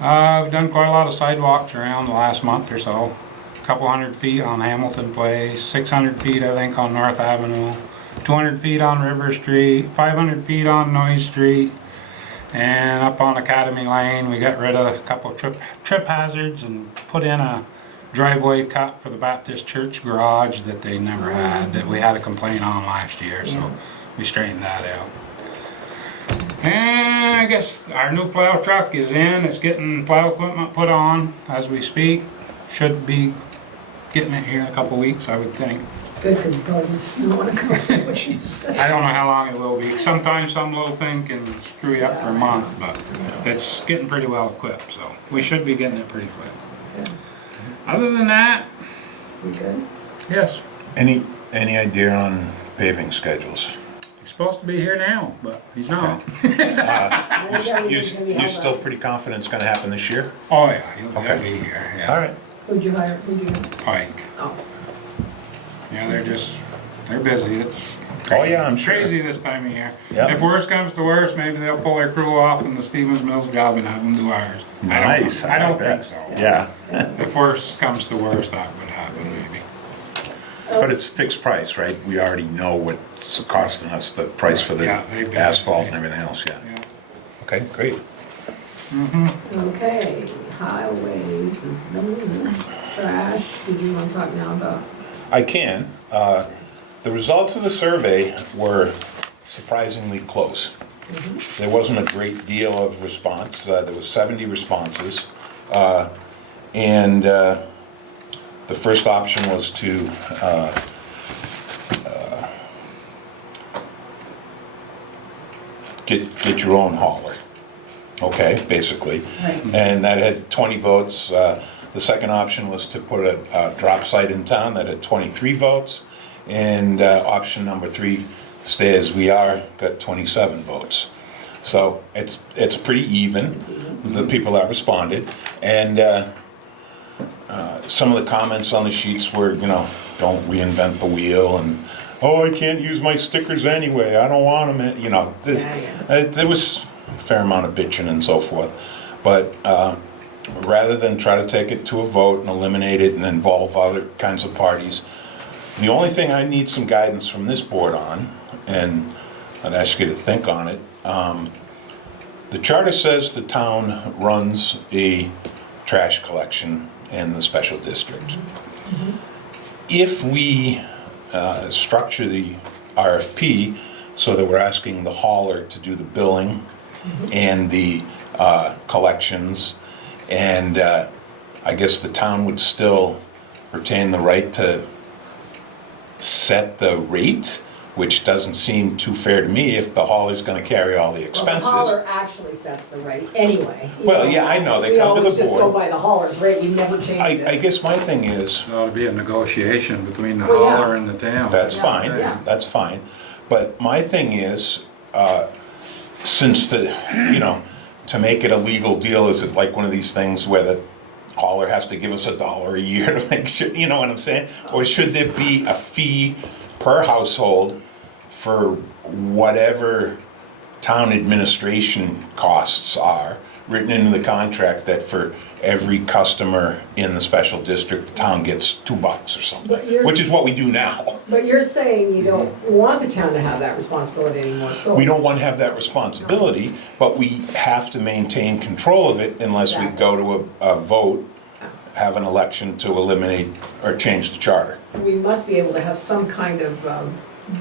We've done quite a lot of sidewalks around the last month or so. A couple 100 feet on Hamilton Place, 600 feet I think on North Avenue, 200 feet on River Street, 500 feet on Noyes Street, and up on Academy Lane we got rid of a couple trip hazards and put in a driveway cut for the Baptist church garage that they never had, that we had a complaint on last year, so we straightened that out. And I guess our new plow truck is in, it's getting plow equipment put on as we speak. Should be getting it here in a couple weeks, I would think. Good, because it's probably snow on a couple. Jeez. I don't know how long it will be. Sometimes some little thing can screw you up for a month, but it's getting pretty well equipped, so we should be getting it pretty quick. Other than that, We good? yes, Any idea on paving schedules? he's supposed to be here now, but he's not. You still pretty confident it's gonna happen this year? Oh, yeah, he'll Okay. be here, All yeah. right. Who'd you hire, who'd you get? Pike. Oh, Yeah, they're busy. It's Oh, yeah, I'm sure. crazy this time of year. Yeah. If worse comes to worse, maybe they'll pull their crew off in the Stevens Mills job and have them do ours. Nice. I don't bet. think so. Yeah, If worse comes to worse, that would happen maybe. but it's fixed price, right? We already know what's costing us, the price for the Yeah, they've been- asphalt and everything else, yeah. Yeah. Okay, great. okay, highways is done, trash, did you want to talk now about? I can. The results of the survey were surprisingly close. There wasn't a great deal of response. There was 70 responses. And the first option was to get your own hauler. Okay, basically. Right. And that had 20 votes. The second option was to put a drop site in town that had 23 votes. And option number 3, stay as we are, got 27 votes. So it's pretty even, the people that responded. And some of the comments on the sheets were, don't reinvent the wheel, and, oh, I can't use my stickers anyway, I don't want them, there was a fair amount of bitching and so forth. But rather than try to take it to a vote and eliminate it and involve other kinds of parties, the only thing I need some guidance from this board on, and I'd ask you to think on it, the charter says the town runs a trash collection in the special district. If we structure the RFP so that we're asking the hauler to do the billing and the collections, and I guess the town would still retain the right to set the rate, which doesn't seem too fair to me if the hauler's gonna carry all the Well, expenses. the hauler actually sets the rate anyway. Well, yeah, I know, they come to the We always just go board. by the hauler's rate, we never change I it. guess my thing is, There ought to be a negotiation between the Well, yeah. hauler and the town. that's Yeah, fine, yeah. that's fine. But my thing is, since to make it a legal deal, is it like one of these things where the hauler has to give us $1 a year to make sure, you know what I'm saying? Or should there be a fee per household for whatever town administration costs are, written into the contract that for every customer in the special district, the town gets $2 or something, But you're- which is what we do now. But you're saying you don't want the town to have that responsibility anymore, so. We don't want to have that responsibility, but we have to maintain control of it unless we go to a vote, have an election to eliminate or change the charter. We must be able to have some kind of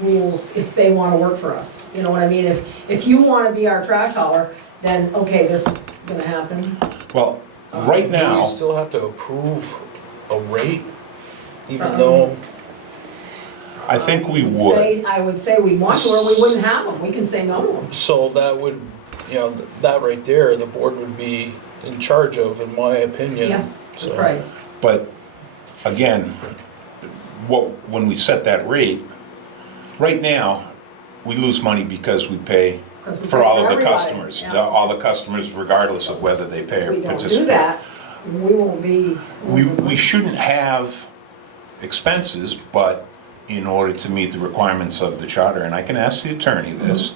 rules if they want to work for us. You know what I mean? If you want to be our trash hauler, then, okay, this is gonna happen. Well, right Do now, we still have to approve a rate, even though, I think we would. I would say we'd want to, or we wouldn't have them. We can say no to them. so that would, that right there, the board would be in charge of, in my opinion. Yes, the So- price. But again, when we set that rate, right now, we lose money because we pay 'Cause we for pay all for of the everybody, customers. yeah. All the customers regardless of whether they pay If or we don't participate. do that, we won't be. We shouldn't have expenses, but in order to meet the requirements of the charter, and I can ask the attorney this,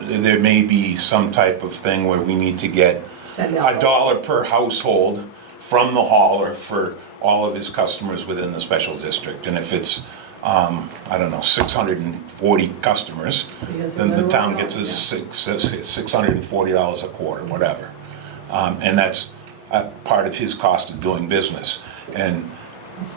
there may be some type of thing where we need to get Send out. $1 per household from the hauler for all of his customers within the special district. And if it's, I don't know, 640 customers, Because then the they're town all- gets us $640 a quarter, whatever. And that's part of his cost of doing business. And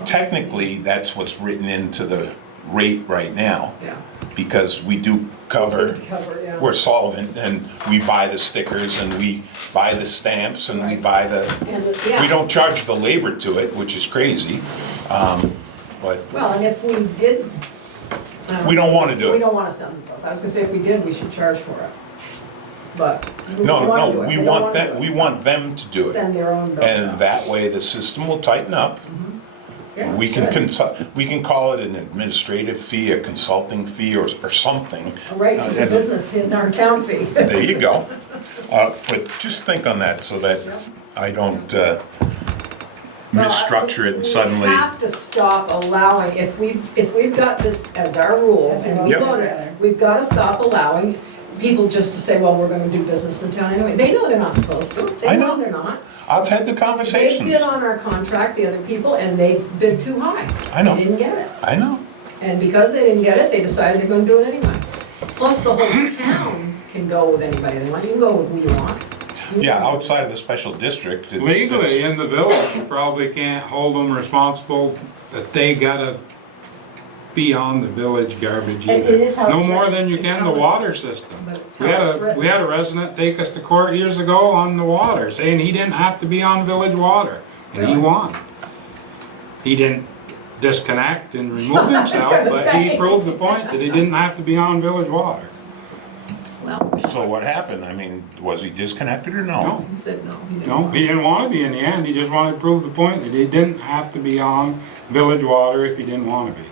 technically, that's what's written into the rate right now, Yeah. because we do cover, Yeah. we're solvent, and we buy the stickers, and we buy the stamps, and we Right. buy the, And, yeah. we don't charge the labor to it, which is crazy, but Well, and if we did. we don't wanna do We it. don't wanna send them to us. I was gonna say if we did, we should charge for it. But we No, don't wanna no, do it. we don't want wanna them, do we it. want them to do it. Send their own bill. And that way, the system will tighten up. Yeah, We can should. we can call it an administrative fee, a consulting fee, or something. A right to do and- business in our town fee. There you go. But just think on that so that I don't misstructure it and suddenly. We have to stop allowing, if we've got this as our rule, As we and go we Yep. want it, together. we've gotta stop allowing people just to say, well, we're gonna do business in town anyway. They know they're not supposed to. I They know know. they're not. I've had the They conversations. bid on our contract, the other people, and they bid too high. I know. They didn't get it. I know. And because they didn't get it, they decided they're gonna do it anyway. Plus, the whole town can go with anybody they want. You can go with who you want. You Yeah, can- outside of the special district, it's. Legally, it's- in the village, you probably can't hold them responsible that they gotta be on the village garbage It either. is how No it's more written. than you It's can how the it's- water system. But it's We how had it's a, written. we had a resident take us to court years ago on the water, saying he didn't have to be on village water, and he Really? won. He didn't disconnect and remove himself, gonna but he say. proved the point that he didn't have to be on village water. Well, So what happened? I mean, was he disconnected or no? No. he said no. He didn't No, want he it. didn't want to be in the end, he just wanted to prove the point that he didn't have to be on village water if he didn't want to be.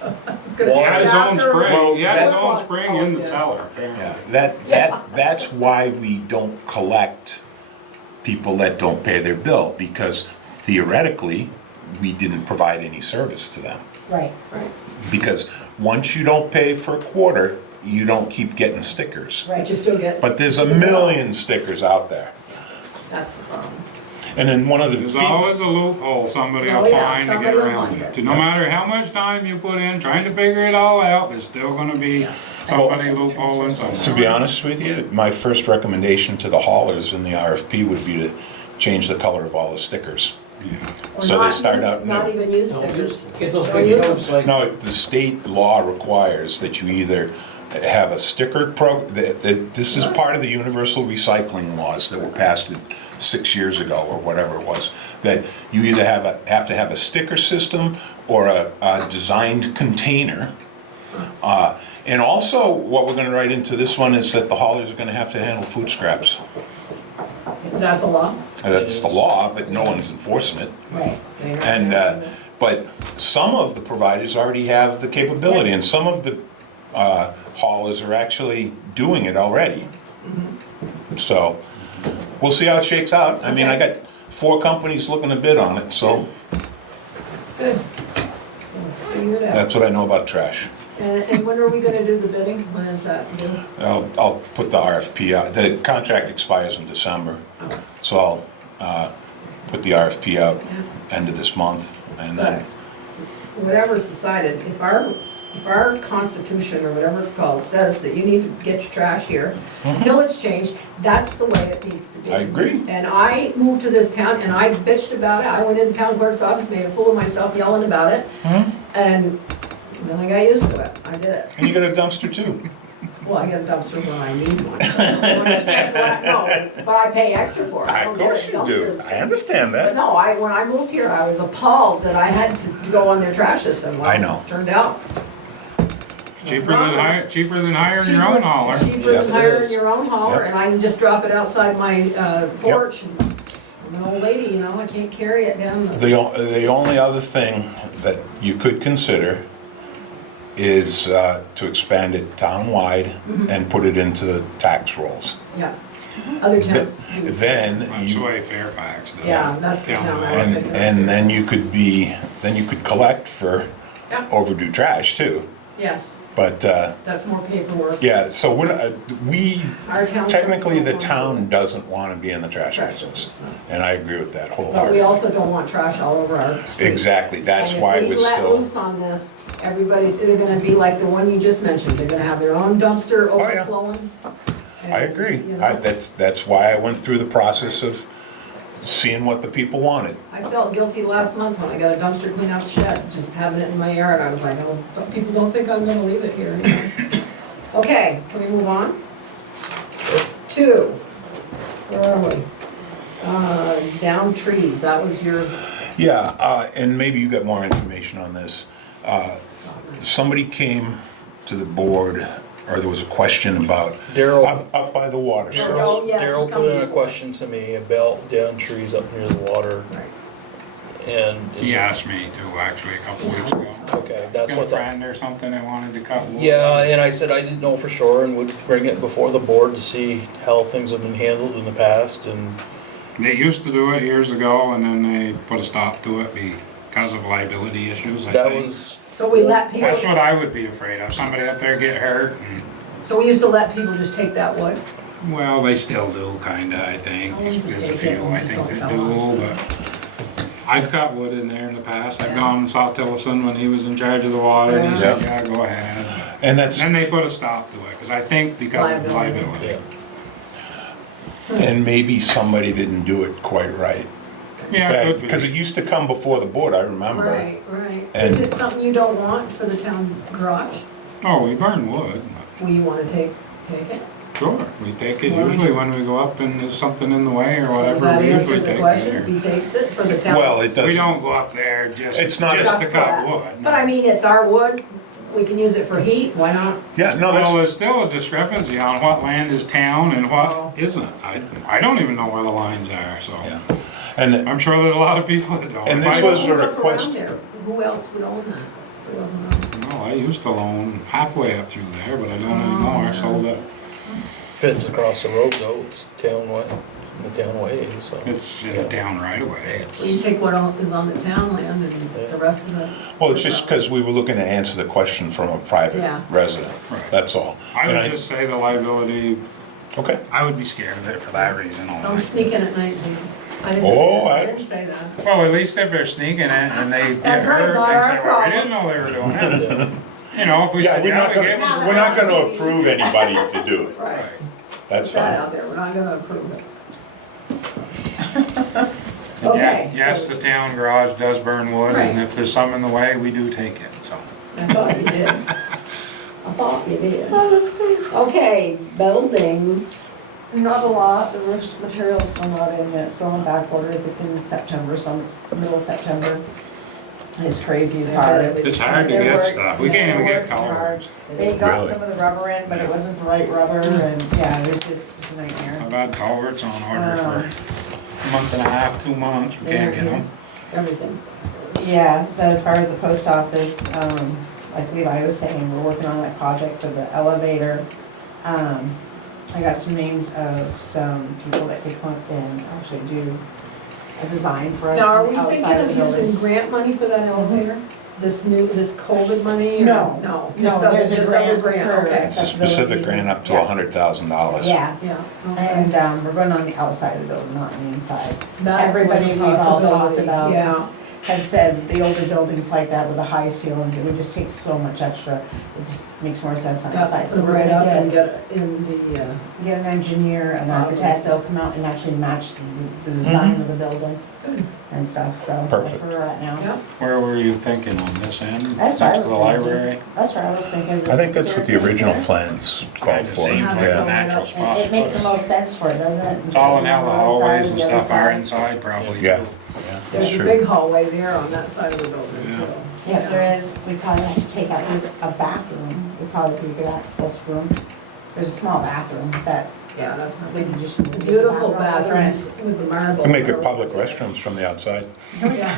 Gonna He be had his own after- spring, he had his What own was- spring oh, in the yeah. cellar, Yeah, apparently. that's why we don't collect people that don't pay their bill, because theoretically, we didn't provide any service to them. Right. Right, Because once you don't pay for a quarter, you don't keep getting stickers. but Right. you still get, But there's a million stickers out there. that's the problem. And then one of the. There's always a loophole somebody Oh, will yeah, find to get somebody will around find it. it. No matter how much time you put in trying to figure it all out, there's still gonna be somebody loopholing somewhere. To be honest with you, my first recommendation to the haulers in the RFP would be to change the color of all the stickers. Or So they not start use- out new. Not even use stickers. Get those Don't big use notes them. like. No, the state law requires that you either have a sticker this is part of the universal recycling laws that were passed 6 years ago or whatever it was, that you either have to have a sticker system or a designed container. And also, what we're gonna write into this one is that the haulers are gonna have to handle food scraps. Is that the law? That's the law, but no one's enforcing it. Right. And, but some of the providers already have the capability, and some of the haulers are actually doing it already. So, we'll see how it shakes out. I mean, I got 4 companies looking to bid on it, so Good. So figure it out. that's what I know about trash. And when are we gonna do the bidding? When is that due? I'll put the RFP out. The contract expires in December, Oh, so I'll put the RFP out yeah. end of this month, and But then, whatever's decided, if our constitution or whatever it's called says that you need to get your trash here, until it's changed, that's the way it needs to be. I agree. And I moved to this town and I bitched about it. I went in the town clerk's office, made a fool of myself yelling about it. And then I got used to it. I did it. And you got a dumpster too. Well, I get a dumpster when I need one. No, but I pay extra for it. I Of don't course get you a do. dumpster. I understand But that. no, when I moved here, I was appalled that I had to go on their trash system. Well, I know. it Turned out. Cheaper than hiring your own hauler. Cheaper Yes, than it hiring is. your own hauler, Yep. and I can just drop it outside my porch. And I'm an old lady, you know, I can't carry it down the, The only other thing that you could consider is to expand it town-wide and put it into the tax rolls. yeah. Other towns do. Then That's the you, way Fairfax does. Yeah, that's the town I was thinking of. and then you could collect for Yeah. overdue trash too. Yes, But, that's more paperwork. yeah, so we, Our town. technically, the town doesn't want to be in the trash Trash business. business, no. And I agree with that But we wholeheartedly. also don't want trash all over our streets. Exactly, that's why And we're if we let still, loose on this, everybody's either gonna be like the one you just mentioned, they're gonna have their own dumpster Oh, yeah. overflowing. I agree. You know? That's why I went through the process of seeing what the people wanted. I felt guilty last month when I got a dumpster clean out the shed, just having it in my yard. I was like, oh, people don't think I'm gonna leave it here anymore. Okay, can we move on? 2, where are we? Down trees, that was your, Yeah, and maybe you got more information on this. Somebody came to the board, or there was a question about Daryl, up by the water source. Oh, yes, it's Daryl come put in a before. question to me about down trees up near the water, right. and He asked me to, actually, a couple weeks ago. okay, that's Got a what the, friend or something that wanted to cut wood. yeah, and I said I didn't know for sure and would bring it before the board to see how things have been handled in the past, and They used to do it years ago, and then they put a stop to it because of liability issues, I that think. was, So we let That's people, what I would be afraid of, somebody up there get hurt, and, so we used to let people just take that wood? well, they still do, kinda, I think. I wouldn't There's a take few, it, I just think, don't that tell do, but I've cut wood in there in the past. I've Yeah. gone to South Tillotson when he was in charge of the water, and he said, Yeah. yeah, go ahead. And that's, Then they put a stop to it, because I think because of Liability. liability. yeah. and maybe somebody didn't do it quite right. Yeah, it could be. Because it used to come before the board, I remember. Right, right. And- Is it something you don't want for the town garage? Oh, we burn wood. Will you wanna take it? Sure, we take it Well- usually when we go up and there's something in the way or Does whatever, that we answer usually the take question, it if there. he takes it for the town? Well, it doesn't. We don't go up there just It's not- to Just cut that. wood. But I mean, it's our wood, we can use it for heat, why not? Yeah, no, Well, that's, there's still a discrepancy on what land is town and Oh. what isn't. I don't even know where the lines are, so. yeah. And, I'm sure there's a lot of people that don't. And If this I- was a Who's up request- around there? Who else would own that? If it wasn't us? No, I used to loan halfway up through there, but I don't anymore, yeah. sold it. Fits across the road though, it's town way, the town way, so. It's in a town right away. Well, you take what is on the town land and Yeah. the rest of it. well, it's just because we were looking to answer the question from a private Yeah. resident, Right. that's all. I And would just say the liability, Okay, I would be scared of it for that reason Don't only. sneak in at night, Dave. I didn't Oh, say that, I- I didn't say that. Well, at least if they're sneaking it and they get That's right, it's hurt, not they our say, well, we problem." didn't know they were doing it. Yeah. You know, if we yeah, said, we're yeah, not we gonna, gave them. we're not gonna approve anybody to do it, Right, that's put that fine. out there, we're not gonna approve it. And yeah, Okay, yes, so- the town garage does burn wood, and Right. if there's some in the way, we do take it, so. I thought you did. I thought you did. Okay, buildings. Not a lot, the roof material's still not in yet, still on back order, I think in September, some, middle of September. It's crazy, it's hard. It's hard to They're get work- stuff, we yeah, can't even they're get working hard. culverts. They got Really? some of the rubber in, but it wasn't the right rubber, and yeah, it was just, it's a nightmare. I've had culverts on order for a month and a half, 2 months, we can't get them. Everything. Yeah, as far as the post office, like Levi was saying, we're working on that project for the elevator. I got some names of some people that could come up and actually do a design for us Now, are on we the thinking outside of of the building. using grant money for that elevator? This COVID money or? No. No. No, just there's a just grant other for okay. It's a specific grant up to Yeah. $100,000. Yeah, Yeah, okay. and we're going on the outside of the building, not on the inside. That everybody was a we've all talked possibility, about. Yeah, Have said the older buildings like that with the high ceilings, it would just take so much extra, it just makes more sense on the outside. yeah, So we're right up and gonna get in the, get an engineer, an architect, they'll come out and actually match the design of the building Good. and stuff, so that's Perfect. where we're at now. yeah. Where were you thinking on this end? That's what I Next was to the thinking. library? That's what I was thinking. is I think that's what the staircase original there. plans Kinda called for, seems like a yeah. natural spot. It makes the most sense for it, doesn't it? It's all in how the hallways and Inside, the other stuff are side. inside probably Yeah. too. There's That's a true. big hallway there on that side of the building Yeah. too. Yep, there is, we probably have to take out, there's a bathroom, we probably could get access room. There's a small bathroom that Yeah, that's not. we can just. The beautiful on the front. bathrooms with the marble. We make it public restrooms from the outside. Oh, yeah.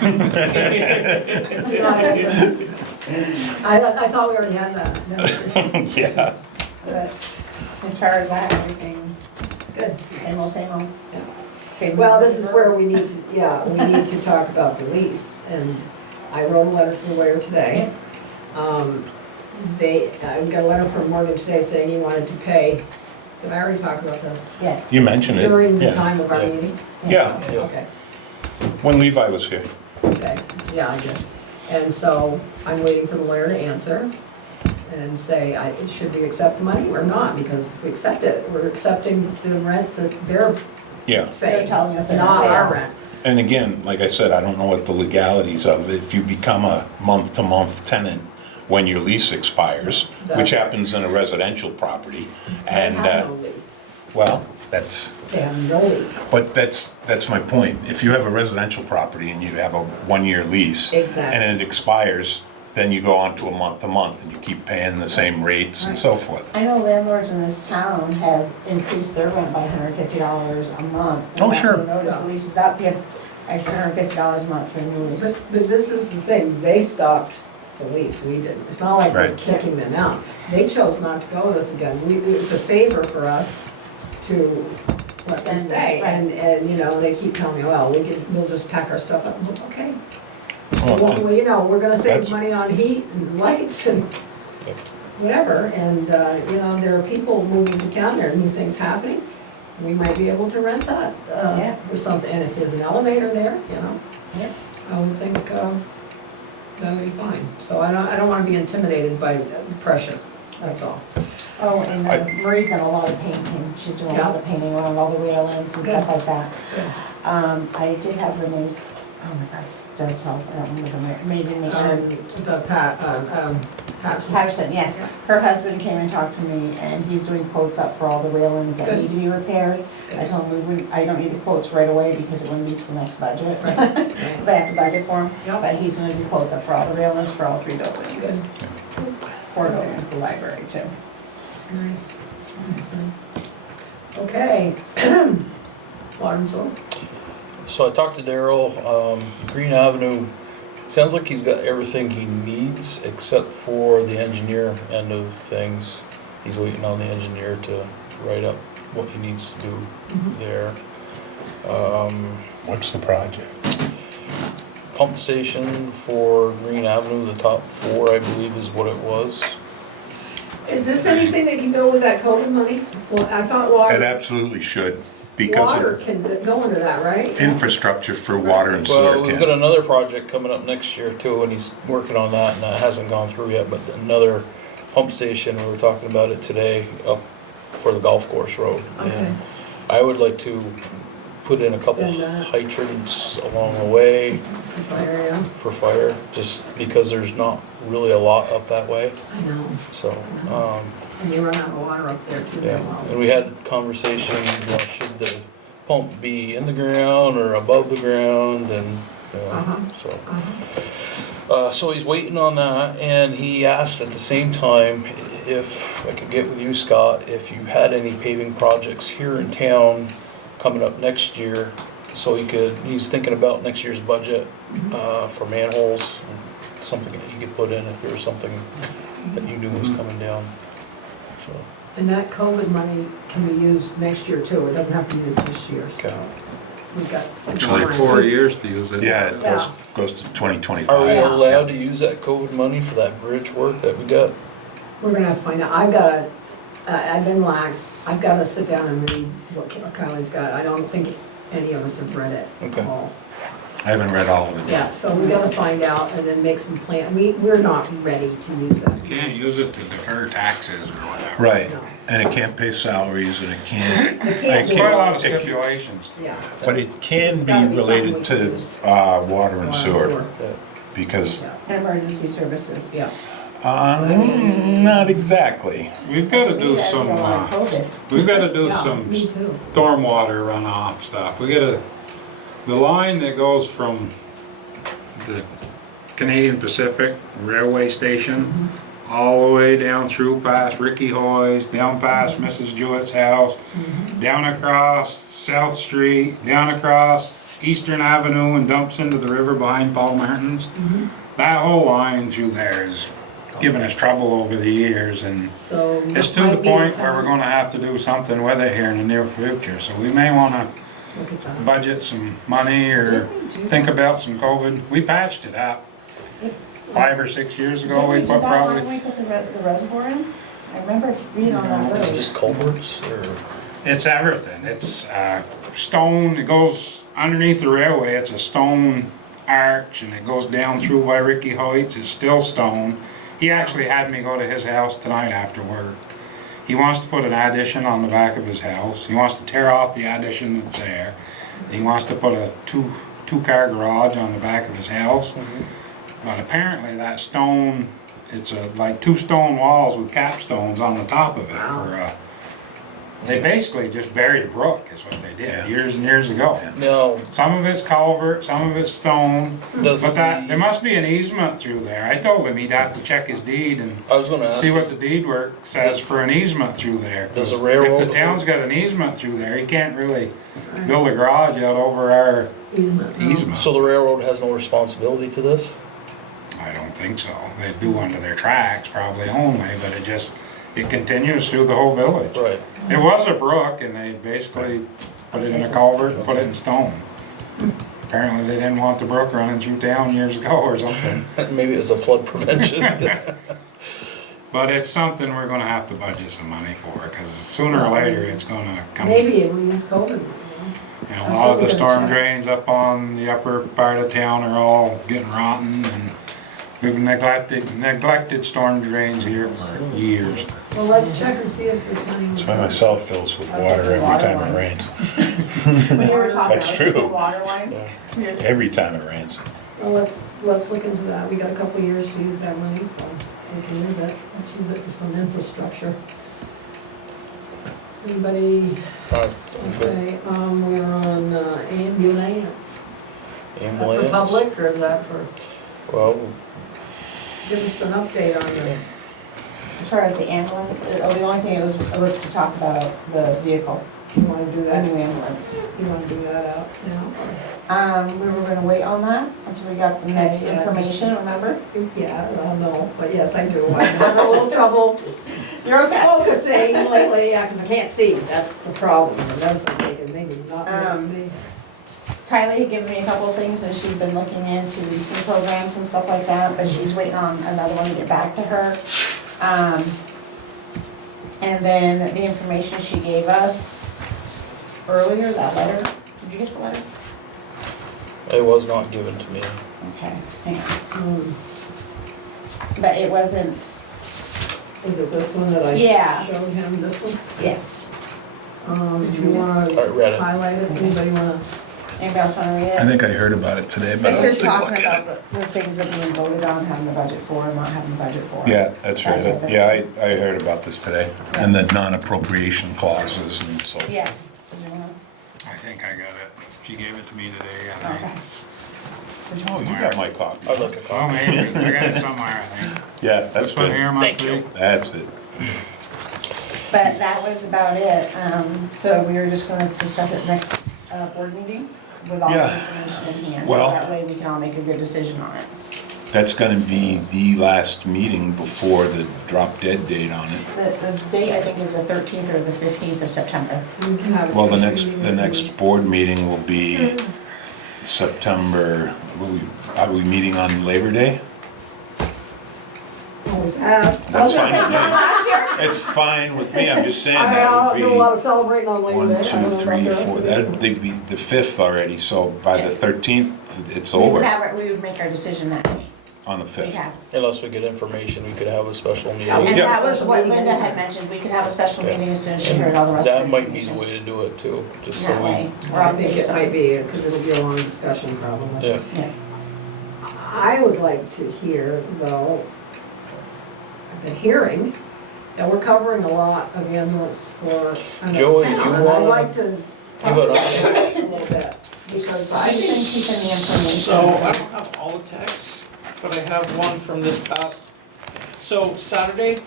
I thought we already had that. No. Yeah. But as far as that, everything, Good. same old, same old. Yeah. Same Well, old. this is where we need to, yeah, we need to talk about the lease, and I wrote a letter to the lawyer today. I got a letter from Morgan today saying he wanted to pay, did I already talk about this? Yes. You mentioned it. During the Yeah. time of our Yeah. meeting? Yeah, Yeah. Okay, when Levi was here. okay, yeah, I did. And so I'm waiting for the lawyer to answer. and say, should we accept the money or not? Because if we accept it, we're accepting the rent that they're Yeah, saying, telling us they're not gonna pay our us. rent. and again, like I said, I don't know what the legalities of, if you become a month-to-month tenant when your lease expires, which happens in a residential property, They and, have no lease. well, that's, They have no lease. but that's my point. If you have a residential property and you have a one-year lease, Exactly. and it expires, then you go on to a month-to-month, and you keep paying the same rates and so forth. I know landlords in this town have increased their rent by $150 a month. Oh, sure. You notice the lease is up, you have extra $150 a month for a new lease. But this is the thing, they stopped the lease, we didn't. It's not like we're Right. kicking them out. They chose not to go with us again. It was a favor for us to let them Extend this, stay. right. And, you know, they keep telling me, well, we'll just pack our stuff up. I'm like, okay. Well, Well, you know, we're gonna save That's- money on heat and lights and whatever. And, you know, there are people moving to town, there are new things happening. We might be able to rent that, Yeah. or something. And if there's an elevator there, you know. Yeah. I would think, that would be fine. So I don't wanna be intimidated by pressure, that's all. Oh, and Marie's done a lot of painting, she's doing a lot of painting on all the railings and stuff Good. like that. Good. I did have Renee's, oh my gosh, does help, I don't remember, maybe make sure. The Patterson. Patterson, yes, her husband came and talked to me, and he's doing quotes up for all the railings that Good. need to be repaired. I told him I don't need the quotes right away because it wouldn't be till next budget. Right. Because I have to budget for him, Yep. but he's gonna do quotes up for all the railings for all 3 buildings. Good. 4 buildings, the library too. Nice. Nice. Okay. Water and sewer. So I talked to Daryl, Green Avenue, sounds like he's got everything he needs except for the engineer end of things. He's waiting on the engineer to write up what he needs to do there. What's the project? Pump station for Green Avenue, the top 4, I believe is what it was. Is this anything that can go with that COVID money? Well, I thought It water, absolutely should, because water of can go into that, right? infrastructure for water and Well, sewer we've got can. another project coming up next year too, and he's working on that, and that hasn't gone through yet, but another pump station, we were talking about it today, up for the golf course road. Okay. And I would like to put in a couple Extend that. hydrants along the way Fire, yeah. for fire, just because there's not really a lot up that way, I know. so, And you run out of water up there too. yeah. Well, And we had conversation, you know, should the pump be in the ground or above the ground, and, you know, Uh-huh. so. uh-huh. So he's waiting on that, and he asked at the same time if I could get with you, Scott, if you had any paving projects here in town coming up next year, so he's thinking about next year's budget, for manholes, something that he could put in if there was something that you knew was coming down, so. And that COVID money can be used next year too. It doesn't have to be used this year, so Okay. we've got some It's time. like 4 years to use it. Yeah, it Yeah. goes to Are we 2025. allowed to use that COVID money for that bridge work that we got? We're gonna have to find out. I've been lax. I've gotta sit down and read what Kylie's got. I don't think any of us have read it Okay. all. I haven't read all of it. Yeah, so we gotta find out and then make some plan. We're not ready to use that. You can't use it to defer taxes or whatever. Right, No. and it can't pay salaries, and it can't, They I can't do Quite a lot it. of stipulations. Yeah. but it can It's gotta be be related something we to, can use. water and sewer, because, Yeah, Emergency services. yeah. not exactly. We've gotta To me, do that'd be some, a lot of COVID. we've gotta do Yeah, some me too. stormwater runoff stuff. The line that goes from the Canadian Pacific Railway Station all the way down through past Ricky Hoy's, down past Mrs. Jewett's house, down across South Street, down across Eastern Avenue and dumps into the river behind Paul Martin's. That whole line through there is giving us trouble over the years, and So. it's to might the be point where we're time gonna have to do something with it here in the near future. So we may wanna to look at that. budget some money or think about some COVID. We patched it up 5 or 6 years ago. Did we We do put that probably, when we put the reservoir in? I remember being on that Is it road. just culverts, or? it's everything. It's stone, it goes underneath the railway. It's a stone arch and it goes down through by Ricky Hoyt's. It's still stone. He actually had me go to his house tonight after work. He wants to put an addition on the back of his house. He wants to tear off the addition that's there. He wants to put a two-car garage on the back of his house. But apparently that stone, it's like 2 stone walls with capstones on the top of it for, they basically just buried a brook is what they did years and years ago. No, Some of it's culvert, some of it's stone, does but there the, must be an easement through there. I told him he'd have to check his deed and I was gonna ask, see what the deed work says for an easement through there. Does the 'Cause railroad- If the town's got an easement through there, he can't really build a garage out over our easement. so the railroad has no responsibility to this? I don't think so. They do under their tracks probably only, but it continues through the whole village. Right. It was a brook and they basically put it in a culvert and put it in stone. Apparently they didn't want the brook running through town years ago or something. Maybe it's a flood prevention. But it's something we're gonna have to budget some money for, because sooner or later it's gonna come. Maybe we use COVID. You know, a lot of the storm drains up on the upper part of town are all getting rotten, and we've neglected storm drains here for years. Well, let's check and see if there's money. That's why my cell fills with water every time it rains. When you were talking, I That's was thinking true. water lines. Here's- Every time it rains. Well, let's look into that. We got a couple of years to use that money, so we can use it. Let's use it for some infrastructure. Anybody? Sounds good. Okay, we're on ambulance. Is that for Ambulance. public or is that for, Well, give us an update on the, As far as the ambulance, the only thing it was to talk about the vehicle, you wanna do the that? new ambulance. You wanna do that out now? We were gonna wait on that until we got the next Okay, yeah. information, remember? Yeah, I don't know, but yes, I do. I'm having a little trouble You're okay. focusing lately, yeah, because I can't see. That's the problem. That's thinking maybe not be able to see. Kylie had given me a couple of things and she's been looking into leasing programs and stuff like that, but she's waiting on another one to get back to her. And then the information she gave us earlier, that letter, did you get the letter? it was not given to me. Okay, hang on. Hmm. But it wasn't, Is it this one that I Yeah. showed him, this one? yes. Do you wanna I read it. highlight it? Anybody wanna? Anybody else wanna read it? I think I heard about it today, but I It's don't just think talking look at about it. the things that being voted on, having the budget for, and not having the budget for. Yeah, that's That's right. what it Yeah, I heard about this today. And the non-appropriation clauses and so forth. Yeah. I think I got it. She gave it to me today, I Okay. think. Oh, you got my copy. I'd like a Well, copy. maybe, I got it somewhere, I think. Yeah, that's This one good. here must Thank be. you. That's it. But that was about it. So we were just gonna discuss it next board meeting with all the Yeah. information in hand. So Well- that way we can all make a good decision on it. That's gonna be the last meeting before the drop dead date on it. The date, I think, is the 13th or the 15th of September. We can have a Well, the special next, meeting the with next you. board meeting will be September, are we meeting on Labor Day? Always have. That's I was gonna say, fine with me. last year. It's fine with me, I'm just saying I that don't would do a lot be of celebrating on Labor Day. 1, I don't 2, know about 3, the rest 4, of you. that'd be the 5th already, so by the Yeah. 13th, it's We would over have, we would make our decision that night. on the We 5th. have. Unless we get information, we could have a special Yeah, we meeting. And Yeah. that was what Linda had mentioned. We could have a special Okay. meeting as soon as she heard all the rest of the That might be the information. way to do it too, just so That we, way. We're I on the think safe it might side. be, because it'll be a long discussion probably. yeah. Yeah. I would like to hear, though, I've been hearing that we're covering a lot of ambulance for another Joey, town. you And I'd wanna- like to talk got about it. that a little bit, because I've I been think, keeping the information. So I don't have all the texts, but I have one from this past, so Saturday,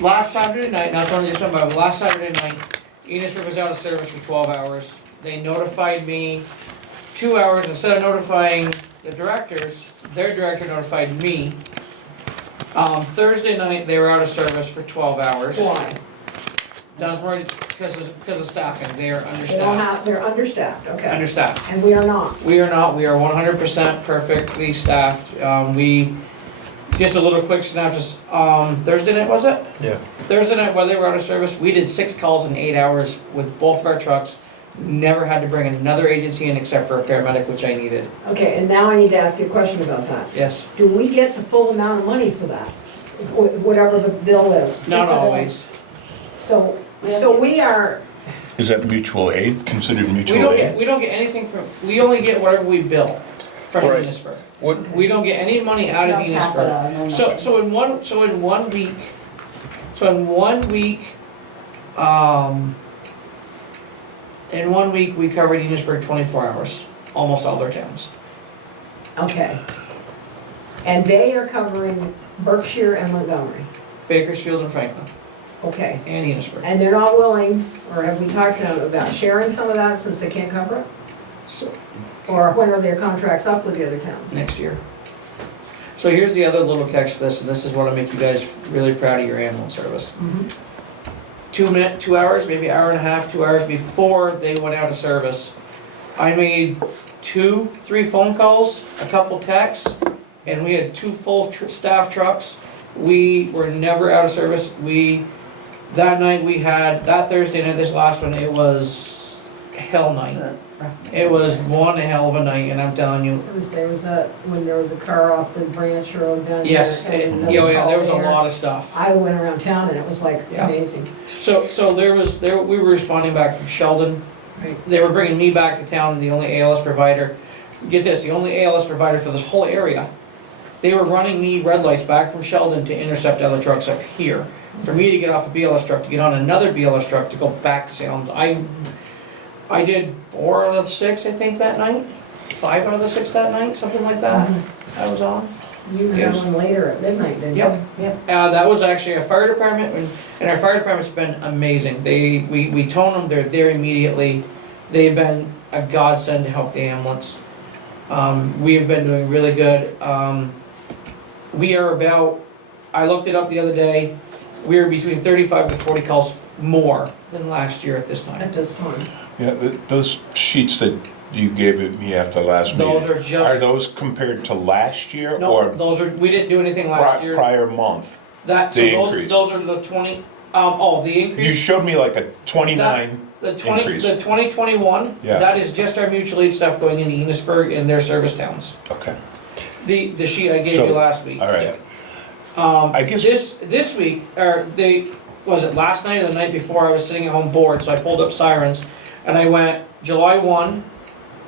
last Saturday night, not only this one, but last Saturday night, Enosburg was out of service for 12 hours. They notified me 2 hours, instead of notifying the directors, their director notified me. Thursday night, they were out of service for 12 hours. why? Dunsmore, because of staffing, they are They don't understaffed. have, they're understaffed, okay. Understaffed. And we are not. We are not, we are 100% perfectly staffed. Just a little quick synopsis, Thursday night was it? Yeah. Thursday night while they were out of service, we did 6 calls in 8 hours with both of our trucks, Never had to bring another agency in except for a paramedic, which I needed. Okay, and now I need to ask you a question about that. Yes, Do we get the full amount of money for that? Whatever the bill is? not the bill. always. So, We have- so we are, Is that mutual aid, considered We mutual don't aid? get, we don't get anything from, we only get whatever we bill from Right. Enosburg. What, We don't get any money out of No Enosburg. capita, no So, nothing. so in one week, in 1 week, we covered Enosburg 24 hours, almost all their towns. okay. And they are covering Berkshire and Montgomery, Bakersfield and Franklin, okay. and Enosburg. And they're not willing, or have we talked to them about sharing some of that since they can't cover it? So, Or when are their contracts up with the other towns? next year. So here's the other little catch to this, and this is what'll make you guys really proud of your ambulance service. Mhm. 2 hours, maybe hour and a half, 2 hours before they went out of service, I made 2-3 phone calls, a couple texts, and we had 2 full staff trucks. We were never out of service. That night we had, that Thursday night, this last one, it was hell night. It was one hell of a night, and I'm telling you, There was a, when there was a car off the branch road down there. yes, and yeah, there was a call there. lot of stuff. I went around town and it was like Yeah. amazing. So we were responding back from Sheldon. Right. They were bringing me back to town, and the only ALS provider, get this, the only ALS provider for this whole area. They were running me red lights back from Sheldon to intercept other trucks up here. For me to get off a BLS truck, to get on another BLS truck, to go back to Salem. I did 4 out of the 6, I think, that night. 5 out of the 6 that night, something like that. I was on. You had one later at midnight, didn't you? Yep. That was actually a fire department, and our fire department's been amazing. We tone them, they're there immediately. They've been a godsend to help the ambulance. We have been doing really good. We are about, I looked it up the other day, we are between 35 to 40 calls more than last year at this time. At this time. Yeah, those sheets that you gave me after last meeting. Those are just, those compared to last year no, or those are, we didn't do anything last year. prior month? That, so the those, increase. those are the 20, the You increase. showed me like a 29, The increase. 2021, Yeah. that is just our mutual aid stuff going into Enosburg and their service towns. okay, The sheet I gave So, you last week. all right. I guess- This week, or was it last night or the night before, I was sitting at home bored, so I pulled up Sirens, and I went July 1,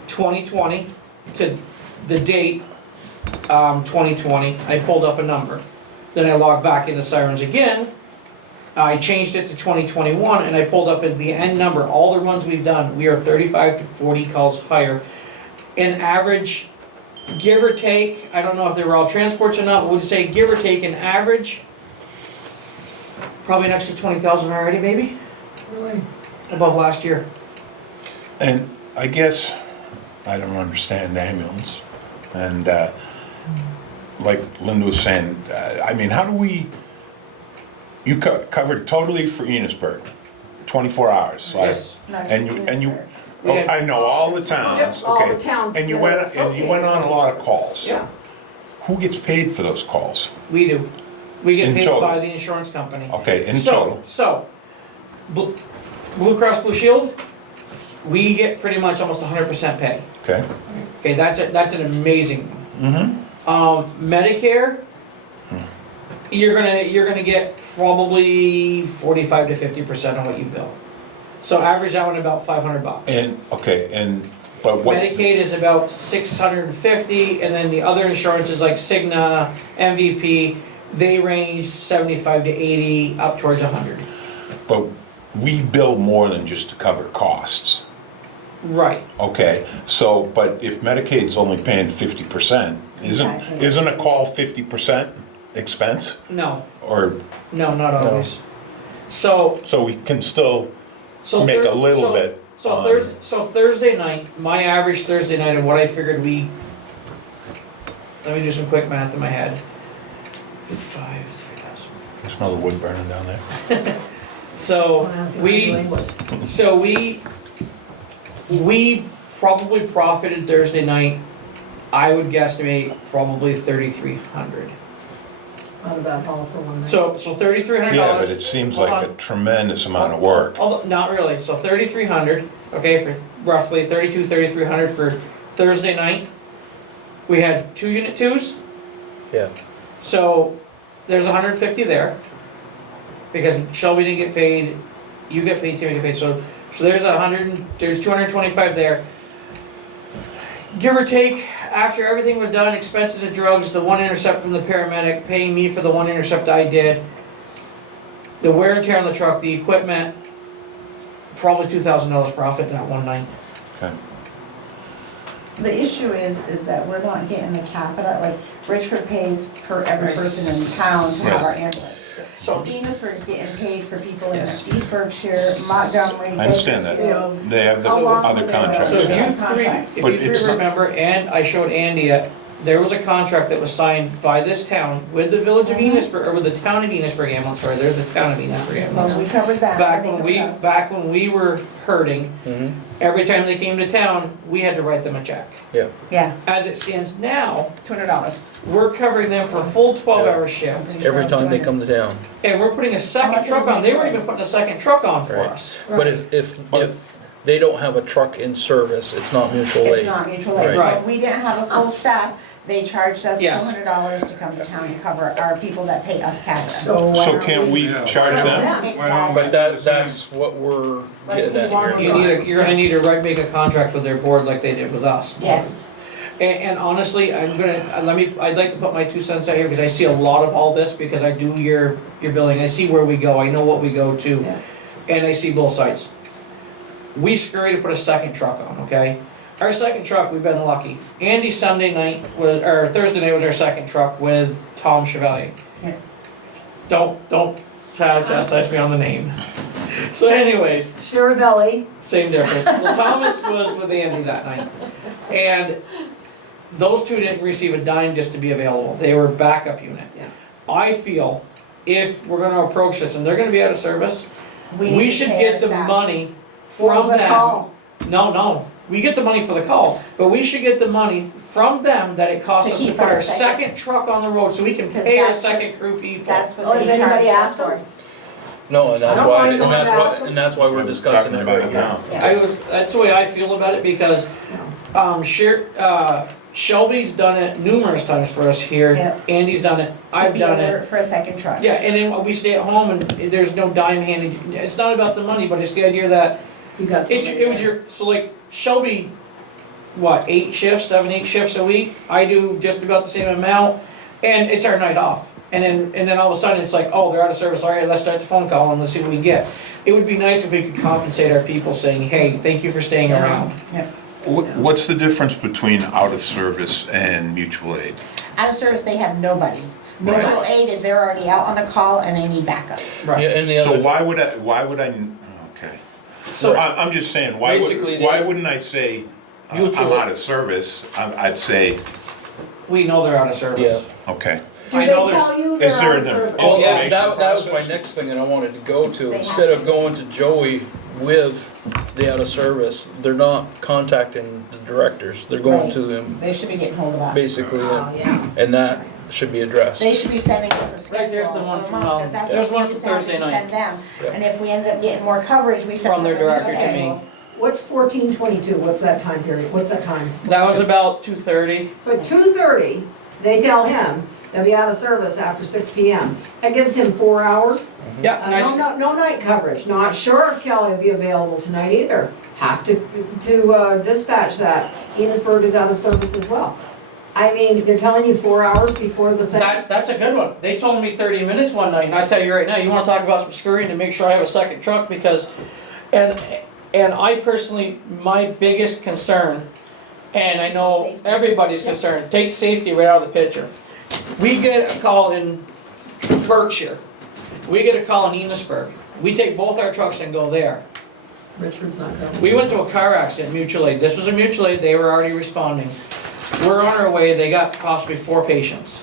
2020, to the date, 2020, I pulled up a number. Then I logged back into Sirens again, I changed it to 2021, and I pulled up at the end number, all the runs we've done, we are 35 to 40 calls higher. In average, give or take, I don't know if they were all transports or not, but we'd say give or take an average, probably an extra 20,000 already maybe, Really? above last year. And I guess I don't understand ambulance, and like Linda was saying, I mean, how do we, you covered totally for Enosburg, 24 hours, so Yes. and you, We had- I know all the towns, Yep, all okay. the towns And you that went, are and you associated went on a with lot of calls. Yeah. Who gets paid for those calls? We do. We get In paid total? by the insurance company. Okay, in total, So, Blue Cross Blue Shield, we get pretty much almost 100% pay. okay? Okay, that's an amazing one. Mm-hmm. Medicare, you're gonna get probably 45 to 50% on what you bill. So average out at about $500. And, okay, but what? Medicaid is about 650, and then the other insurances like Cigna, MVP, they range 75 to 80, up towards 100. But we bill more than just to cover costs, Right. okay? So, but if Medicaid's only paying 50%, Exactly. isn't a call 50% expense? No, Or, no, not always. So so we can still make a little bit So on- Thursday night, my average Thursday night of what I figured let me do some quick math in my head. 3,000. You smell the wood burning down there? So we probably profited Thursday night, I would guesstimate probably 3,300. Not a bad haul for one night. So $3,300. Yeah, but it seems Hold like on. a tremendous amount of work. Not really, so 3,300, okay, for roughly 3,300 for Thursday night. We had 2 Unit 2s, Yeah. so there's 150 there. Because Shelby didn't get paid, you get paid, Timmy get paid, so there's there's 225 there. Give or take, after everything was done, expenses of drugs, the 1 intercept from the paramedic, paying me for the 1 intercept I did, the wear and tear on the truck, the equipment, probably $2,000 profit that one night. Okay. The issue is that we're not getting the capita, like Richford pays per every person in town to have our ambulance. So, Enosburg's getting paid for people in Yes. East Berkshire, Montgomery, I understand that. Bakersfield. They have the Along other with contracts. so if Yeah. you three, Contracts. if But you three it's- remember, and I showed Andy it, there was a contract that was signed by this town with the village of Enosburg, or with the town of Enosburg ambulance, sorry, they're the town of Enosburg ambulance. Well, we covered that. Back they when covered us. we were hurting, Mhm. every time they came to town, we had to write them a check. Yeah, As it stands now, $200. we're covering them for a full 12-hour shift, Every time they come to town. and we're putting a second Unless it truck was on, they weren't mutual even putting a second truck on for Right. us. But if they don't have a truck in service, it's not mutual It's aid. not mutual aid. Right. When we didn't have a full staff, they charged us Yes. $200 to come to town and cover our people that pay us cash. So why So don't can't we Yeah. charge them? Yeah. Exactly. But that's what we're That's getting what we at want. here. You're gonna need to make a contract with their board like they did with us. Yes. And honestly, I'd like to put my 2 cents out here, because I see a lot of all this, because I do your billing, I see where we go, I know what we go to, Yeah. and I see both sides. We scurry to put a second truck on, okay? Our second truck, we've been lucky. Andy Thursday night was our second truck with Tom Chevalier. Yeah. Don't chastise me on the name. So anyways, Charavelli, same difference. So Thomas was with Andy that night. And those two didn't receive a dime just to be available. They were backup unit. Yeah. I feel if we're gonna approach this and they're gonna be out of service, we need to should pay get our the staff. money for from the them. call. No, we get the money for the call, but we should get the money from them that it costs To us to keep put our our second- second truck on the road so we can 'Cause pay our that's what- second crew people. That's Oh, what has they charge anybody us asked for. them? No, and that's I don't why, mind and going that's to why, ask them. and that's why we're I'm discussing talking it about right it now. Yeah. That's the way I feel about it, because Shelby's done it numerous times for us here. Yeah. Andy's done it, I've To be done it. alert for a second truck. Yeah, and then we stay at home and there's no dime handed. It's not about the money, but it's the idea that You got somebody it was there. so like Shelby, 8 shifts, 7, 8 shifts a week. I do just about the same amount, and it's our night off. And then all of a sudden it's like, oh, they're out of service. All right, let's start the phone call and let's see what we can get. It would be nice if we could compensate our people, saying, hey, thank you for staying Yeah. around. What's the difference between out of service and mutual aid? Out of service, they have nobody. Right. Mutual aid is they're already out on the call and they need backup. Right. Yeah, and the So other, why would I, okay. So I'm just saying, Basically, why wouldn't I say, I'm Mutual- out of service? I'd say, we know they're out of service. okay. Do I they know there's- tell you Is they're there out of an- service? oh, yeah, yeah, that was my process? next thing that I wanted to go to. They Instead have- of going to Joey with the out of service, they're not contacting the directors. They're going Right. to him They should be getting hold of us. basically, Oh, yeah. and that should be addressed. They should be sending us a Right, there's schedule the one of a from, month, because that's there's what one we for send, Thursday we night. send them. Yeah. And if we end up getting more coverage, we send From them their a new director to me. schedule. What's 1422, what's that time period, what's that time? That was about 2:30. So at 2:30, they tell him they'll be out of service after 6 PM. That gives him 4 hours. Yeah, and I s- No night coverage, not sure if Kelly will be available tonight either. Have to dispatch that. Enosburg is out of service as well. I mean, they're telling you 4 hours before the thing. that's a good one. They told me 30 minutes one night, and I tell you right now, you wanna talk about some scurrying to make sure I have a second truck, because, and I personally, my biggest concern, and I know Safety. everybody's Yeah. concern, take safety right out of the picture. We get a call in Berkshire, we get a call in Enosburg, we take both our trucks and go there. Richard's not coming. We went to a car accident, mutual aid. This was a mutual aid, they were already responding. We're on our way, they got possibly 4 patients.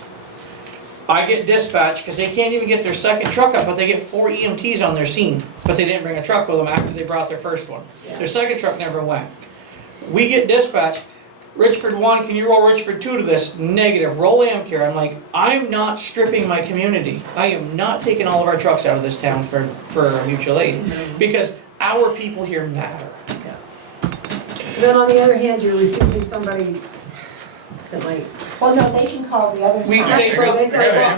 I get dispatched, because they can't even get their second truck up, but they get 4 EMTs on their scene. But they didn't bring a truck with them after they brought their first one. Yeah. Their second truck never went. We get dispatched, Richford 1, can you roll Richford 2 to this? Negative, roll Amcare. I'm like, I'm not stripping my community. I am not taking all of our trucks out of this town for mutual aid. Because our people here matter. Then on the other hand, you're refusing somebody that might, Well, no, they can call the other We, side. they brought,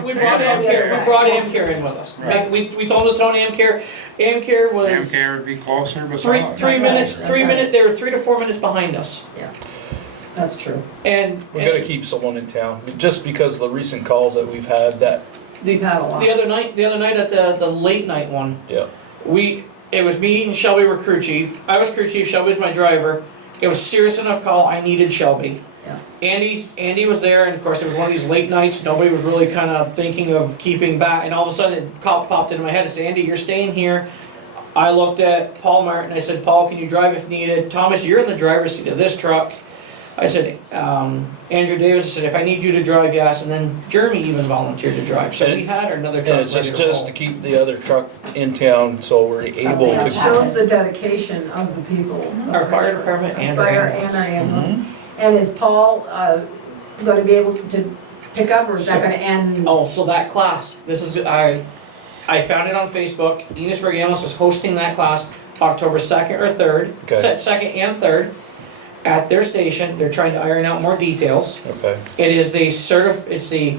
we brought Amcare, we brought Amcare in with us. Right. We told Tony Amcare was Amcare would be closer beside. three minutes, That's three right. minutes, they were 3 to 4 minutes behind us. that's true. And We gotta keep someone in town, just because of the recent calls that we've had that, We've had a lot. the other night at the late night one, yeah. it was me and Shelby were crew chief. I was crew chief, Shelby was my driver. It was a serious enough call, I needed Shelby. Yeah. Andy was there, and of course it was one of these late nights, nobody was really kind of thinking of keeping back, and all of a sudden it popped into my head, I said, Andy, you're staying here. I looked at Paul Martin, I said, Paul, can you drive if needed? Thomas, you're in the driver's seat of this truck. I said, Andrew Davis, I said, if I need you to drive, yes, and then Jeremy even volunteered to drive, so we had another truck And it's ready to just roll. to keep the other truck in town, so we're able It else to. happen. shows the dedication of the people. of Our fire Richford. department and Our our fire ambulance. and our ambulance. And is Paul, gonna be able to pick up, or is that So- gonna end? Oh, so that class, this is, I found it on Facebook, Enosburg Ambulance is hosting that class October 2nd or 3rd, Okay. set 2nd and 3rd, at their station, they're trying to iron out more details. Okay, It is it's the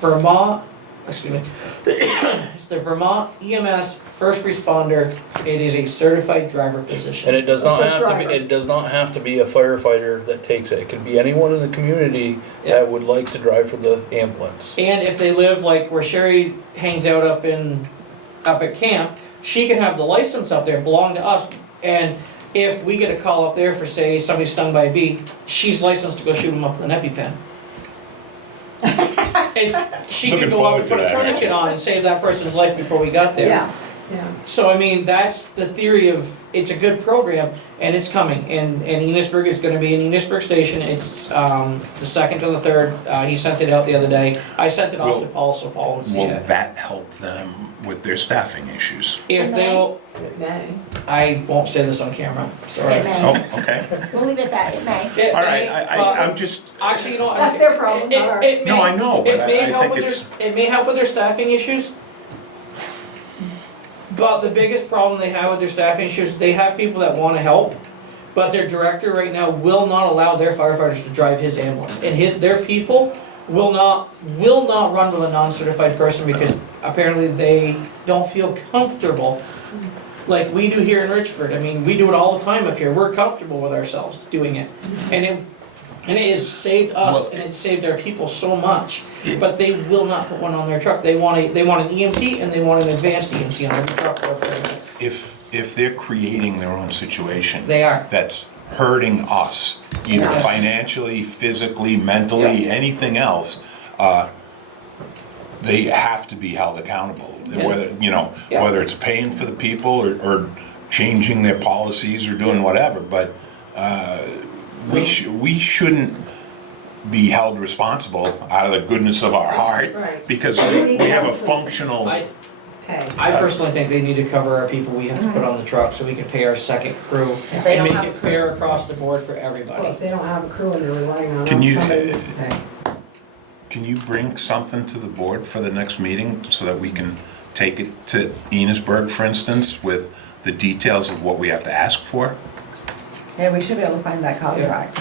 Vermont, excuse me, it's the Vermont EMS first responder, it is a certified driver position. and it does not It's a have to be, driver. it does not have to be a firefighter that takes it, it can be anyone in the community Yeah. that would like to drive for the ambulance. And if they live like where Sherry hangs out up at camp, she can have the license up there, belong to us, and if we get a call up there for, say, somebody stung by a bee, she's licensed to go shoot them up with an EpiPen. She Looking can go up forward and to put a that, tourniquet actually. on and save that person's life before we got there. Yeah. So I mean, that's the theory of, it's a good program, and it's coming, and Enosburg is gonna be in Enosburg Station, it's, the 2nd to the 3rd, he sent it out the other day. I sent it off to Paul, so Paul would see Will it. that help them with their staffing issues? If they'll, Okay. I won't say this on camera, sorry. It may. Oh, okay. We'll leave it at that, it may. It All right, may, I'm just, actually, you know what? That's their problem, not ours. It may, no, I know, it but may I help think with it's, it may help with their staffing issues. But the biggest problem they have with their staffing issues, they have people that wanna help, but their director right now will not allow their firefighters to drive his ambulance. And their people will not run with a non-certified person because apparently they don't feel comfortable like we do here in Richford. I mean, we do it all the time up here. We're comfortable with ourselves doing it. And it has saved us Well- and it's saved our people so much. But they will not put one on their truck. They want an EMT and they want an advanced EMT on their truck. if they're creating their own situation. They are. That's hurting us, either Yeah. financially, physically, mentally, anything else, they have to be held accountable. Yeah. Whether, Yeah. whether it's paying for the people or changing their policies or doing whatever, but we shouldn't be held responsible out of the goodness of our heart, Right. because we have a functional, Pay. I personally think they need to cover our people we have to put on the truck so we can pay our second crew If they and don't make have it a crew. fair across the board for Well, everybody. if they don't have a crew and they're relying on us, Can you- somebody needs to pay. can you bring something to the board for the next meeting so that we can take it to Enosburg, for instance, with the details of what we have to ask for? Yeah, we should be able to find that contract.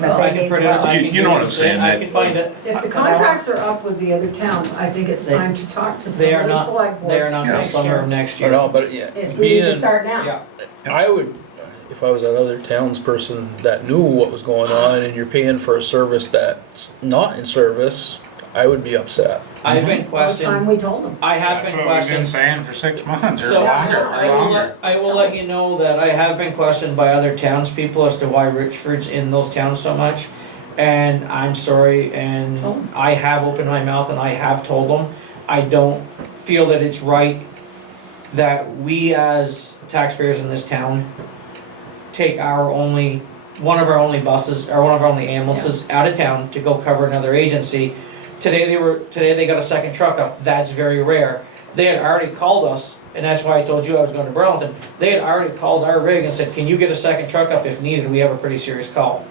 Well, That I they can gave print it out, us. I You- can you know give what it I'm to saying, I that- can find it. If the contracts are up with the other towns, I think it's They- time to talk to some of They are the not, select board. they are not till next summer year. of next Or year. no, but yeah, We need to being, start now. Yeah, I would, if I was another townsperson that knew what was going on and you're paying for a service that's not in service, I would be upset. I've been All the time questioned, we told them. I have That's been what we've been questioned. saying for 6 months, or So, longer, I or will longer. let you know that I have been questioned by other townspeople as to why Richford's in those towns so much. And I'm sorry, and Oh. I have opened my mouth and I have told them, I don't feel that it's right that we as taxpayers in this town take one of our only buses, or one of our only ambulances out of town to go cover another agency. Today they got a second truck up, that's very rare. They had already called us, and that's why I told you I was going to Burlington. They had already called our rig and said, can you get a second truck up if needed, we have a pretty serious call.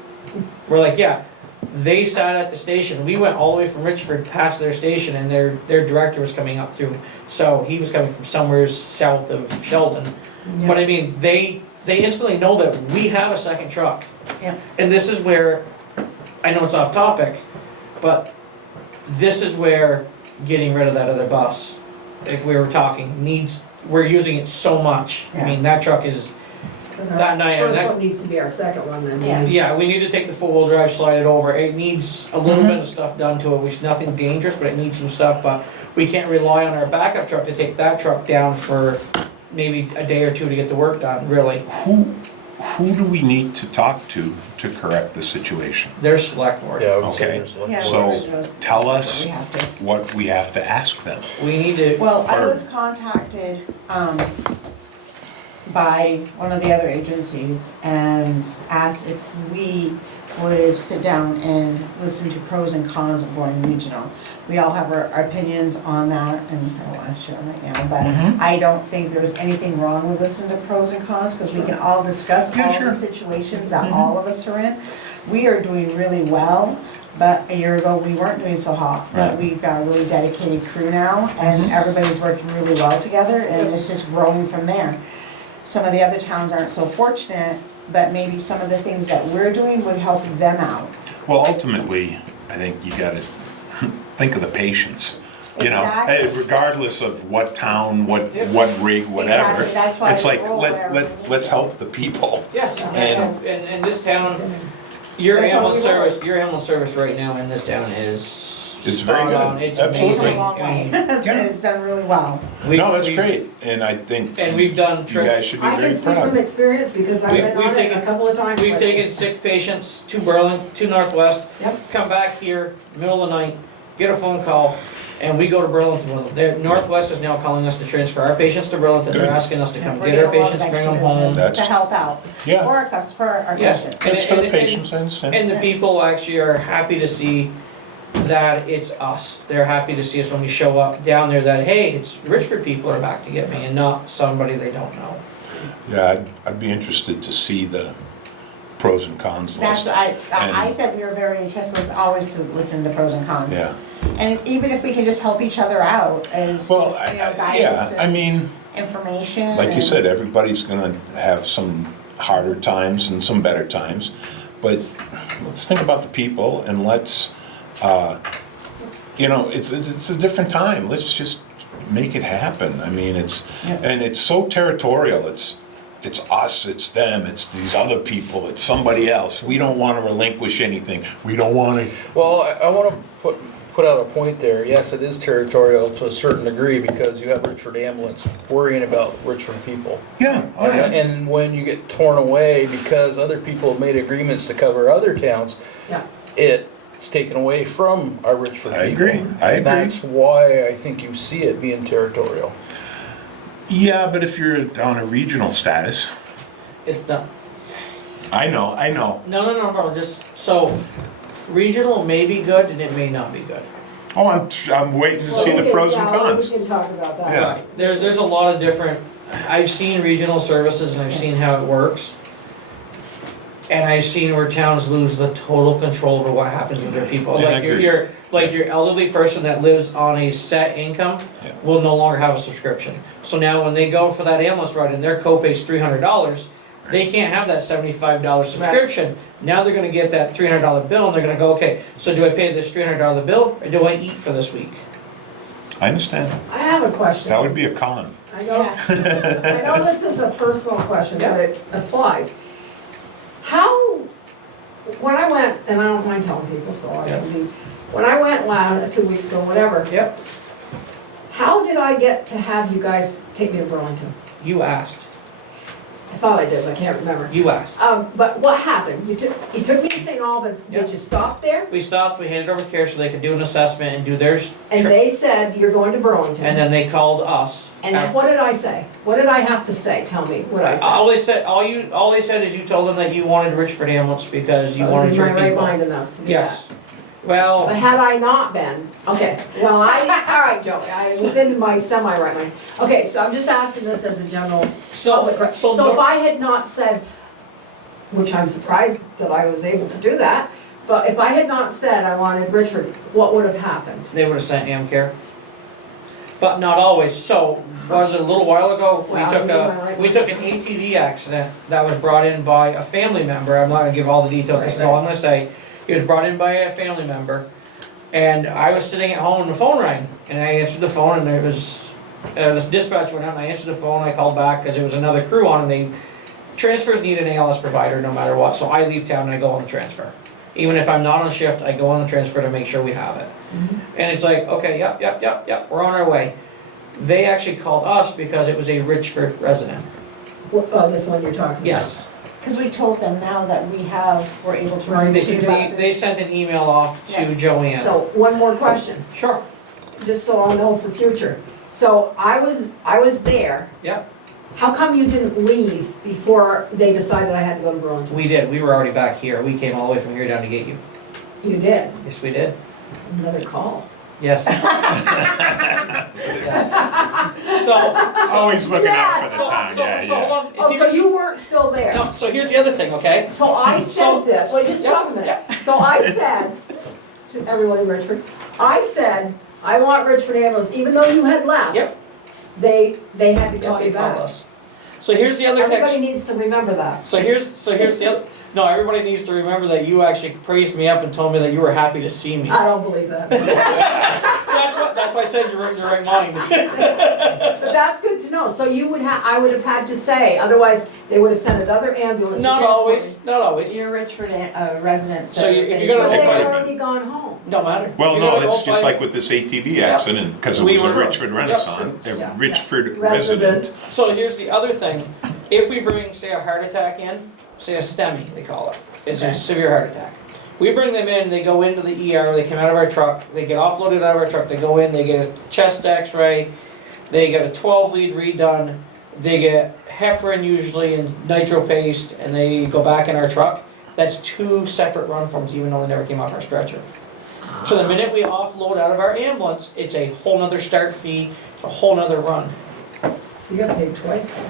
We're like, yeah. They sat at the station, we went all the way from Richford past their station, and their director was coming up through, so he was coming from somewhere south of Sheldon. But I mean, they instantly know that we have a second truck, Yeah. And this is where, I know it's off topic, but this is where getting rid of that other bus, like we were talking, we're using it so much. I mean, that truck is, that night, First that, one needs to be our second one then. Yeah. yeah, we need to take the four-wheel drive, slide it over. It needs a little bit of stuff done to it, which nothing dangerous, but it needs some stuff, but we can't rely on our backup truck to take that truck down for maybe a day or two to get the work done, really. Who do we need to talk to correct the situation? There's select board. Yeah, I would say Okay. there's like. Yeah, So tell us we have to. what we have to ask them. We need to, Well, I Or- was contacted, by one of the other agencies and asked if we would sit down and listen to pros and cons of going regional. We all have our opinions on that, and I don't wanna share them right now, but I don't think there's anything wrong with listening to pros and cons, because we can all discuss Yeah, all sure. the situations that all of us are in. We are doing really well, but a year ago, we weren't doing so hot. But Right. we've got a really dedicated crew now, and everybody's working really well together, and it's just growing from there. Some of the other towns aren't so fortunate, but maybe some of the things that we're doing would help them out. Well, ultimately, I think you gotta think of the patients. You know, Exactly. regardless of what town, what rig, whatever. Exactly, that's why It's we like, roll whatever we need let's to. help the people. yes, Yes. and this town, your That's how ambulance we roll. service, your ambulance service right now in this town is It's very spot good. on. It's Absolutely. It's a amazing. long way. Yeah. It's done really well. No, that's great, and I think And we've done you guys trips, should be I very can speak from proud. experience because I've We- been we've on it taken- a couple of times. we've with- taken sick patients to Berlin, to Northwest, Yep. come back here, middle of the night, get a phone call, and we go to Burlington with them. Northwest is now calling us to transfer our patients to Burlington. They're Good. asking us to come We're get getting our a lot of patients, bring extra them home. business That's- to help out. Yeah. For our Yeah. patients. It's for the And- patients, I understand. And the people actually are happy to see that it's us. They're happy to see us when we show up down there that, hey, it's Richford people are back to get me and not somebody they don't know. Yeah, I'd be interested to see the pros and cons That's, list. I And- said we were very interested, always to listen to pros and cons. Yeah. And even if we can just help each other out as Well, just, you know, yeah, guidance I and mean, information. like you and- said, everybody's gonna have some harder times and some better times, but let's think about the people and let's, you know, it's a different time. Let's just make it happen. I mean, Yeah. and it's so territorial. It's us, it's them, it's these other people, it's somebody else. We don't wanna relinquish anything. We don't wanna, Well, I wanna put out a point there. Yes, it is territorial to a certain degree because you have Richford Ambulance worrying about Richford people. yeah, oh yeah. And when you get torn away because other people have made agreements to cover other towns, Yeah. it's taken away from our Richford I people. agree, I And agree. that's why I think you see it being territorial. Yeah, but if you're on a regional status, It's not, I know. no, bro, just, so, regional may be good and it may not be good. Oh, I'm waiting to Well, see we the can- pros and yeah, cons. We can talk about that. Yeah. Right. There's a lot of different, I've seen regional services and I've seen how it works. And I've seen where towns lose the total control over what happens with their people. Yeah, I Like agree. your elderly person that lives on a set income Yeah. will no longer have a subscription. So now when they go for that ambulance ride and their copay's $300, they can't have that $75 subscription. Now they're gonna get that $300 bill and they're gonna go, okay, so do I pay this $300 bill or do I eat for this week? I understand. I have a question. That would be a con. I know, Yes. I know this is a personal question, but it applies. How, when I went, and I don't mind telling people, so I Yeah. mean, when I went 2 weeks ago, whatever, Yep, how did I get to have you guys take me to Burlington? you asked, I thought I did, but I can't remember. you asked. But what happened? You took me to St. Albans, did Yep. you stop there? We stopped, we handed over care so they could do an assessment and do theirs. And they said, you're going to Burlington. And then they called us. And what did I say? What did I have to say? Tell me what I said. All they said is you told them that you wanted Richford Ambulance because you I was wanted in your my right people. mind enough to do that. Yes. But Well, had I not been, okay, well, all right, Joe, I was in my semi-right mind. Okay, so I'm just asking this as a general public, so if I had not said, which I'm surprised that I was able to do that, but if I had not said I wanted Richford, what would have happened? they would have sent Amcare. but not always. So, was it a little while ago, Well, I was in my right we mind. took an ATV accident that was brought in by a family member. I'm not gonna give all the details, this is all I'm gonna say. It was brought in by a family member, and I was sitting at home and the phone rang, and I answered the phone, and it was, this dispatch went out, and I answered the phone, I called back, cause it was another crew on, and they, transfers need an ALS provider no matter what, so I leave town and I go on the transfer. Even if I'm not on shift, I go on the transfer to make sure we have it. And it's like, okay, yep, we're on our way. They actually called us because it was a Richford resident. Oh, this one you're talking about? Yes. Because we told them now that we're able to Right. run They, two they, buses. they sent an email off to Yeah. Joanne. So, one more question, Sure, just so I'll know for future. So, I was there. Yep. How come you didn't leave before they decided I had to go to Burlington? we did, we were already back here, we came all the way from here down to get you. You did, Yes, we did. another call. Yes. Yes. So, Always looking out for the so, time, so, yeah, so hold yeah. on, it's Oh, so even, you weren't still there? no, so here's the other thing, okay? So I So- said this, wait, just yep, stop a minute. So I said, to everyone in Richford, I said, I want Richford ambulance, even though you had left. Yep. They had to Yeah, call they you called back. us. So here's the other Everybody catch. needs to remember that. So here's the other, no, everybody needs to remember that you actually praised me up and told me that you were happy to see me. I don't believe that. That's why I said you're in your right mind. But that's good to know. So you would have, I would have had to say, otherwise they would have sent another ambulance to Not transport always, me. not always. You're a Richford resident, so. So you- if they- you're But gonna they go had fight- already gone home. Don't matter. Well, You're no, gonna go it's just fight- like with this ATV accident, because it We was a were- Richford yep. Renaissance, Yeah. a Richford Resident. resident. So here's the other thing. If we bring, say, a heart attack in, say a STEMI, they call it. It's Okay. a severe heart attack. We bring them in, they go into the ER, they come out of our truck, they get offloaded out of our truck, they go in, they get a chest x-ray, they get a 12 lead redone, they get heparin usually and nitro paste, and they go back in our truck. That's 2 separate run forms, even though they never came off our stretcher. So the minute we offload out of our ambulance, it's a whole nother start fee, it's a whole nother run. So you got paid twice for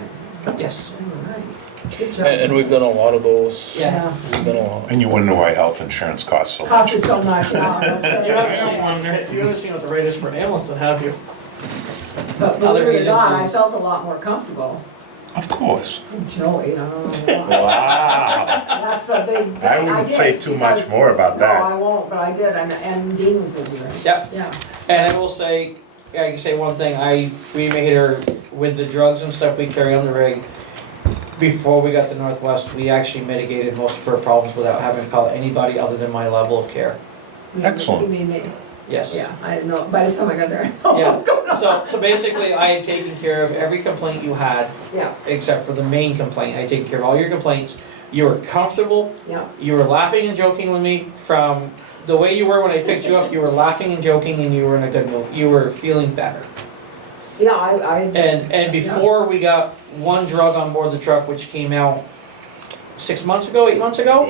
it. Yes. All right. Good job. And we've done a lot of those. Yeah. We've done a lot. And you wonder why health insurance costs so Cost much. you so much, You haven't yeah. seen, you haven't seen what the rate is for an ambulance, then have you? But Other believe it or not, I agencies. felt a lot more comfortable. Of course. Joey, I don't know why. Wow. That's a big thing. I wouldn't did, say too much because- more about No, that. I won't, but I did, and Dean was with me, right? Yep. Yeah. And I will say, I can say one thing, we made her, with the drugs and stuff we carry on the rig, before we got to Northwest, we actually mitigated most of her problems without having to call anybody other than my level of care. Excellent. You mean me? Yes. Yeah, I didn't know, by the time I got there, I didn't know Yeah. what was going on. So basically, I had taken care of every complaint you had, Yeah, except for the main complaint. I had taken care of all your complaints. You were comfortable, yeah, you were laughing and joking with me from the way you were when I picked you up, you were laughing and joking and you were in a good mood. You were feeling better. yeah, I. And before we got one drug on board the truck, which came out 6 months ago, 8 months ago,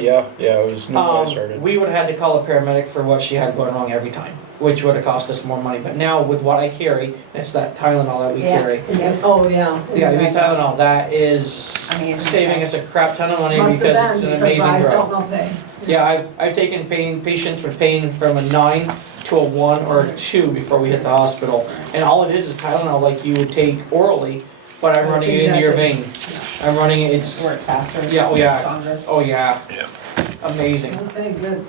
Yeah, it was new when I started. we would have had to call a paramedic for what she had going wrong every time, which would have cost us more money. But now with what I carry, it's that Tylenol that we Yeah. carry. Oh, yeah. The IV Tylenol, that is Amazing. saving us a crap ton of money Must have because it's been, an because amazing I drug. felt no pain. Yeah, I've taken patients with pain from a 9 to a 1 or a 2 before we hit the hospital. And all it is Tylenol like you would take orally, but I'm That's running it into your vein. exactly- I'm running it, It it's, works faster. Yeah, oh, yeah. Stronger. oh yeah, Yeah. amazing. Okay, good.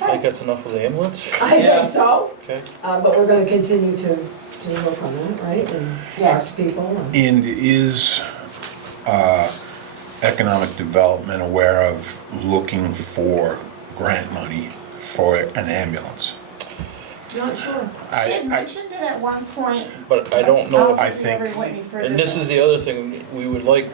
I think that's enough of the ambulance. I Yeah. think so. Okay. But we're gonna continue to work on that, right? And Yes. ask people and. And is economic development aware of looking for grant money for an ambulance? Not sure. She had I, mentioned it at one point. But I don't know, I if we ever think- went any further and this than- is the other thing, we would like,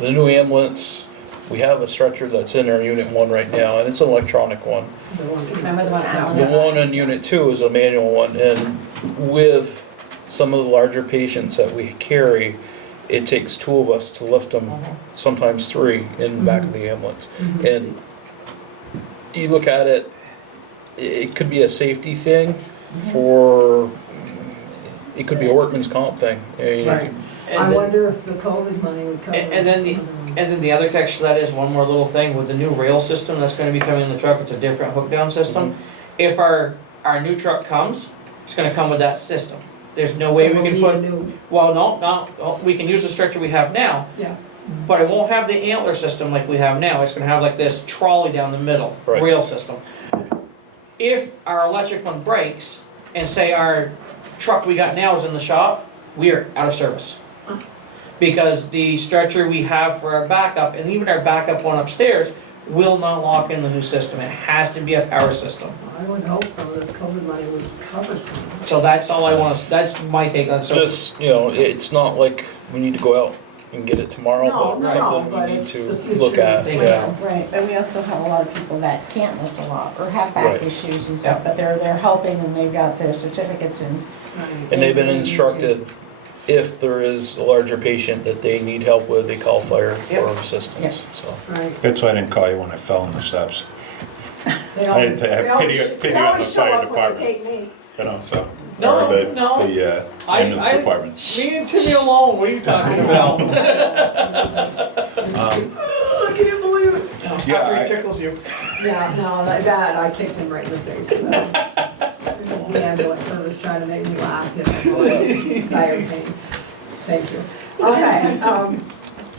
the new ambulance, we have a stretcher that's in our unit 1 right now, and it's an electronic one. The one- Remember the one Alan The had? one in unit 2 is a manual one, and with some of the larger patients that we carry, it takes 2 of us to lift them, sometimes 3, in the back of the ambulance. Mhm. And you look at it, it could be a safety thing for, it could be a workman's comp thing. Right. I And then, wonder if the COVID money would cover. and then the other catch to that is one more little thing, with the new rail system that's gonna be coming in the truck, it's a different hook down system. If our our new truck comes, it's gonna come with that system. There's no way So we we'll can need put, a new- well, no, we can use the stretcher we have now, Yeah, but it won't have the antler system like we have now. It's gonna have like this trolley down the middle, Right. rail system. If our electric one breaks, and say our truck we got now is in the shop, we are out of service. Because the stretcher we have for our backup, and even our backup one upstairs, will not lock in the new system. It has to be a power system. I would hope some of this COVID money would cover some. So that's all I want to, that's my take on it. So Just, you know, it's not like we need to go out and get it tomorrow, No, but no, something but we need it's to the future. look at, Thank yeah. Right, but we also have a lot of people that can't lift a lot or have back Right. issues and stuff, but they're helping and they've got their certificates and. And they've been they need to- instructed, if there is a larger patient that they need help with, they call fire Yep. for Yep. assistance, so. Right. That's why I didn't call you when I fell in the steps, They I always, have they always, pity they on always the show fire up when department. they take me. you know, so. No, or the- no. The I- ambulance department. me and Timmy alone, what are you talking about? Um, I can't believe it. Yeah, After I- he tickles you. Yeah, no, that, I kicked him right in the face with that. This is the ambulance service trying to make me laugh, you know, tire pain. Thank you. Okay,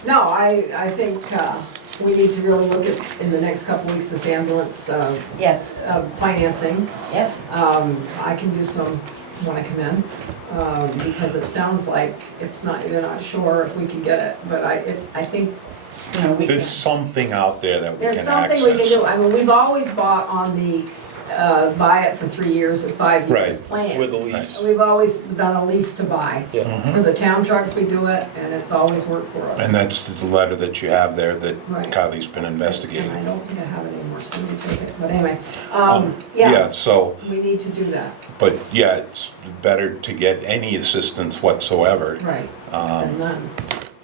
no, I think, we need to really look at, in the next couple weeks, this ambulance, Yes, financing. yep, I can do some when I come in, because it sounds like it's not, they're not sure if we can get it, but I think you know, we can. There's something out there that we there's can something we can do. access. I mean, we've always bought on the, buy it for 3 years or 5 years Right. plan. With a lease, We've always done a lease to buy. yeah. Mhm. For the town trucks, we do it, and it's always worked for us. And that's the letter that you have there that Right. Kylie's been And investigating. I don't think I have it anymore, so let me take it. But anyway, Yeah, yeah, so, we need to do that, but yeah, it's better to get any assistance whatsoever. right, Um, than none.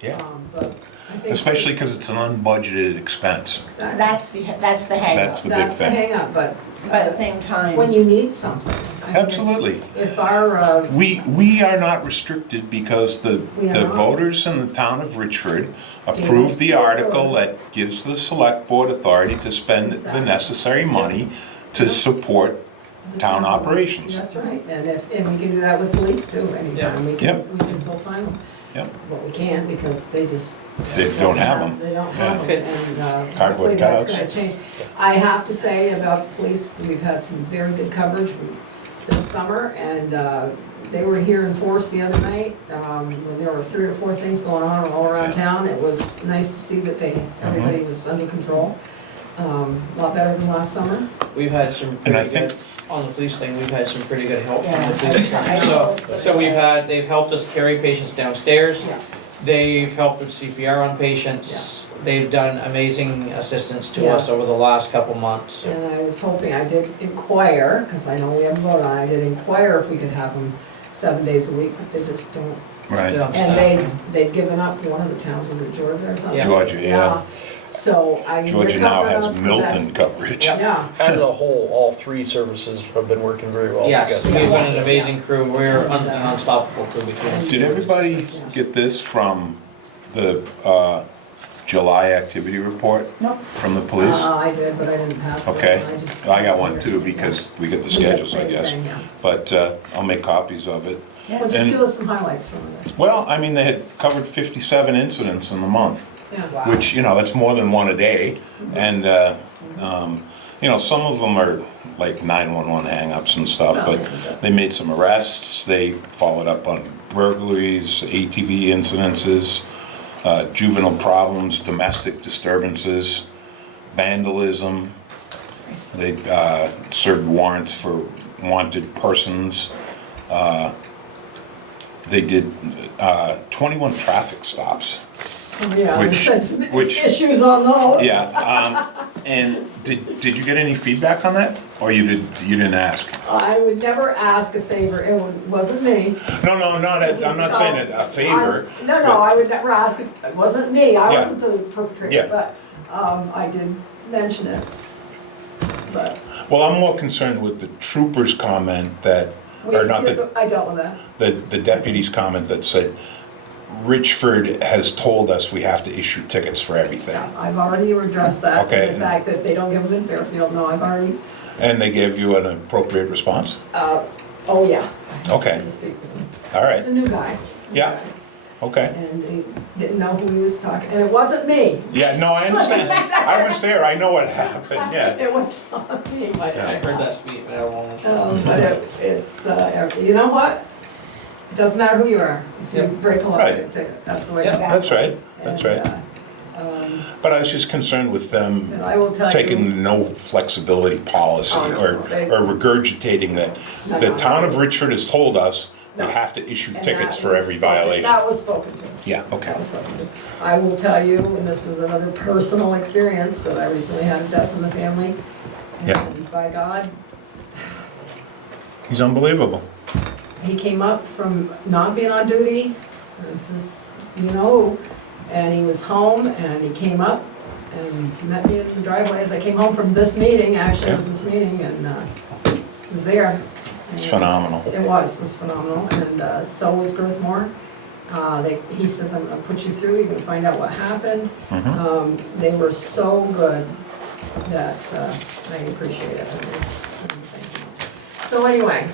Yeah, But I think. especially because it's an unbudgeted expense. Exactly. That's the hang That's up. the big That's the thing. hang up, but But at the same time. when you need something. I mean, Absolutely. If our, We are not restricted because the We are not. voters in the town of Richford Gave approved us the the article authority. that gives the select board authority to spend the Exactly. necessary money to Yeah. support town operations. That's right, and we can do that with police too, anytime, we can, Yep. we can full-time them. Yep. Well, we can, because they just. They don't have them. They don't have Yeah. them, and Cardboard hopefully that's cutouts. gonna change. I have to say about the police, we've had some very good coverage this summer, and they were here in force the other night, when there were 3 or 4 things going on all around Yeah. town. It was nice to see that everybody was under control, a lot better than last summer. We've had some And I pretty think- good, on the police thing, we've had some pretty good help from Yeah, the police. I So, know. so they've helped us carry patients downstairs. Yeah. They've helped with CPR on patients. They've done amazing assistance to us Yes. over the last couple months. And I was hoping, I did inquire, because I know we haven't voted on it, I did inquire if we could have them 7 days a week, but they just don't. They Right. don't And stop. they've given up one of the towns, was it Georgia or something? Yeah. Georgia, yeah. So, I mean, they're Georgia now covering us has the Milton best. coverage. Yeah, As a whole, all 3 services have been working very well Yes, together. we've been an amazing crew. We're an unstoppable crew between us. Did everybody get this from the July activity report Nope. from the police? I did, but I didn't pass it. Okay, just- I got one too because we get the We got schedules, I same guess. thing, yeah. But I'll make copies of it. Well, just And- give us some highlights from it. Well, I mean, they had covered 57 incidents in the month, Yeah. which, you know, that's more than one a day. And, you know, some of them are like 911 hangups and stuff, Well, but yeah. they made some arrests. They followed up on burglaries, ATV incidences, juvenile problems, domestic disturbances, vandalism. They served warrants for wanted persons. They did 21 traffic stops. Yeah, Which- there's which- issues on those. Yeah, and did you get any feedback on that? Or you didn't ask? I would never ask a favor, wasn't me. No, I'm not saying it a favor. No, but- I would never ask, it wasn't me, I Yeah. wasn't the Yeah. perpetrator, but, I did mention it. But Well, I'm more concerned with the trooper's comment that, or not the, I dealt with that. the deputy's comment that said, Richford has told us we have to issue tickets for everything. Yeah, I've already addressed that, Okay. and the fact that they don't give them in Fairfield, no, I've already And they gave you an appropriate response? Oh, yeah. Okay. Had to speak with him. All He's right, a new guy. Yeah. okay. And he didn't know who he was talking, and it wasn't me. Yeah, no, I understand. I was there, I know what happened, yeah. It was not me. I heard that speech, but I won't. But it's, you know what? It doesn't matter who you are. If you Yep. break a law, Right. you take it. That's the way. Yep. it is. That's right, that's And, right. But I was just concerned with them And I will tell you. taking the no flexibility policy Oh, no, or they- regurgitating that. No, The no, town no. of Richford has told us we No. have to issue And tickets that for was every spoken- violation. That was spoken to. Yeah, okay. That was spoken to. I will tell you, and this is another personal experience, that I recently had a death in the family. Yeah. And by God, He's unbelievable. he came up from not being on duty, this is, and he was home, and he came up and met me in the driveway as I came home from this meeting, actually, it was this meeting, and he was there. It's And phenomenal. It was phenomenal, and so was Grismore. He says, I'm gonna put you through, you're gonna find out what happened. Mhm. They were so good that I appreciate it. So anyway,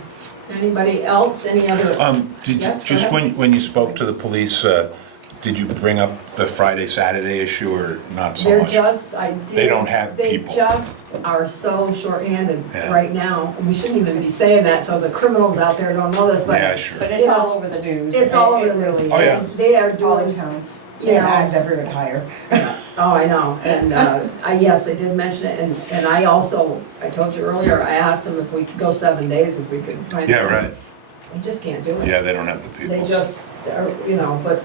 anybody else, any other? Just Yes, go ahead. when you spoke to the police, did you bring up the Friday, Saturday issue or not so They're much? just, I did. They don't have people. They just are so shorthanded Yeah. right now, and we shouldn't even be saying that, so the criminals out there don't know this, but Yeah, sure. But it's all over the news. it's all It- over it the news. really Oh, yeah. is. They are All the doing, towns, you they have know. ads everywhere to hire. oh, I know, and yes, I did mention it, and I also, I told you earlier, I asked them if we could go 7 days, if we could find. Yeah, right. They just can't do it. Yeah, they don't have the people. They just, are, but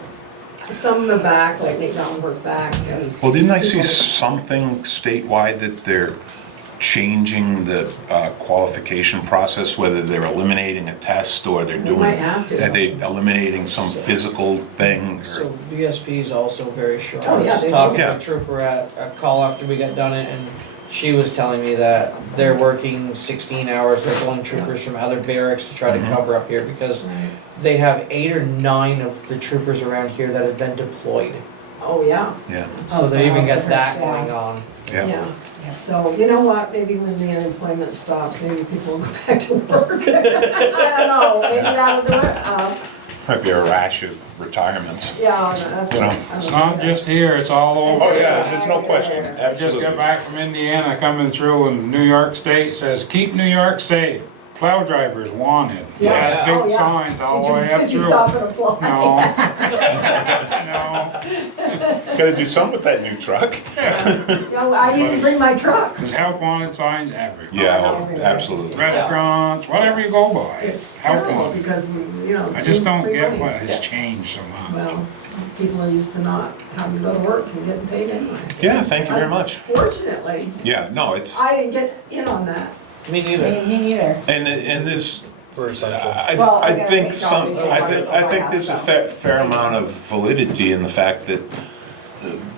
some are back, like Nate Donworth's back, and. Well, didn't I see people- something statewide that they're changing the qualification process, whether they're eliminating a test or they're They doing? might have to. Are they eliminating some physical thing? or- So VSP is also very short. Oh, yeah, I was they talking will. to a trooper at a call after we got done it, and she was telling me that they're working 16 hours, they're pulling troopers from other barracks to try to Mhm. cover up here, because Right. they have 8 or 9 of the troopers around here that have been deployed. Oh, yeah, Yeah, So they even got Also, that yeah. going on. yeah. yeah. So, you know what, maybe when the unemployment stops, maybe people will go back to work. I don't know, maybe that'll do it. Might be a rash of retirements. Yeah, that's. You know, It's not just here, it's all over. Oh, yeah, there's no question, I just absolutely. got back from Indiana, coming through, and New York State says, keep New York safe. Plow drivers wanted. Yeah. Big Oh, yeah. signs all the way up Did you through. stop and apply? No. Gotta do something with that new truck. No, I didn't bring my truck. There's help wanted signs everywhere. Yeah, oh, absolutely. Restaurants, whatever you go by. It's help terrible wanted. because we, I just don't free get money. what has changed so much. Well, people are used to not having to go to work and getting paid anyway. Yeah, thank you very much. Fortunately, Yeah, no, it's, I didn't get in on that. Me neither. Me neither. and this, For essential. Well, I I'm gonna think say some, Jolly's I think, I think there's a firehouse, fair amount of validity in the fact that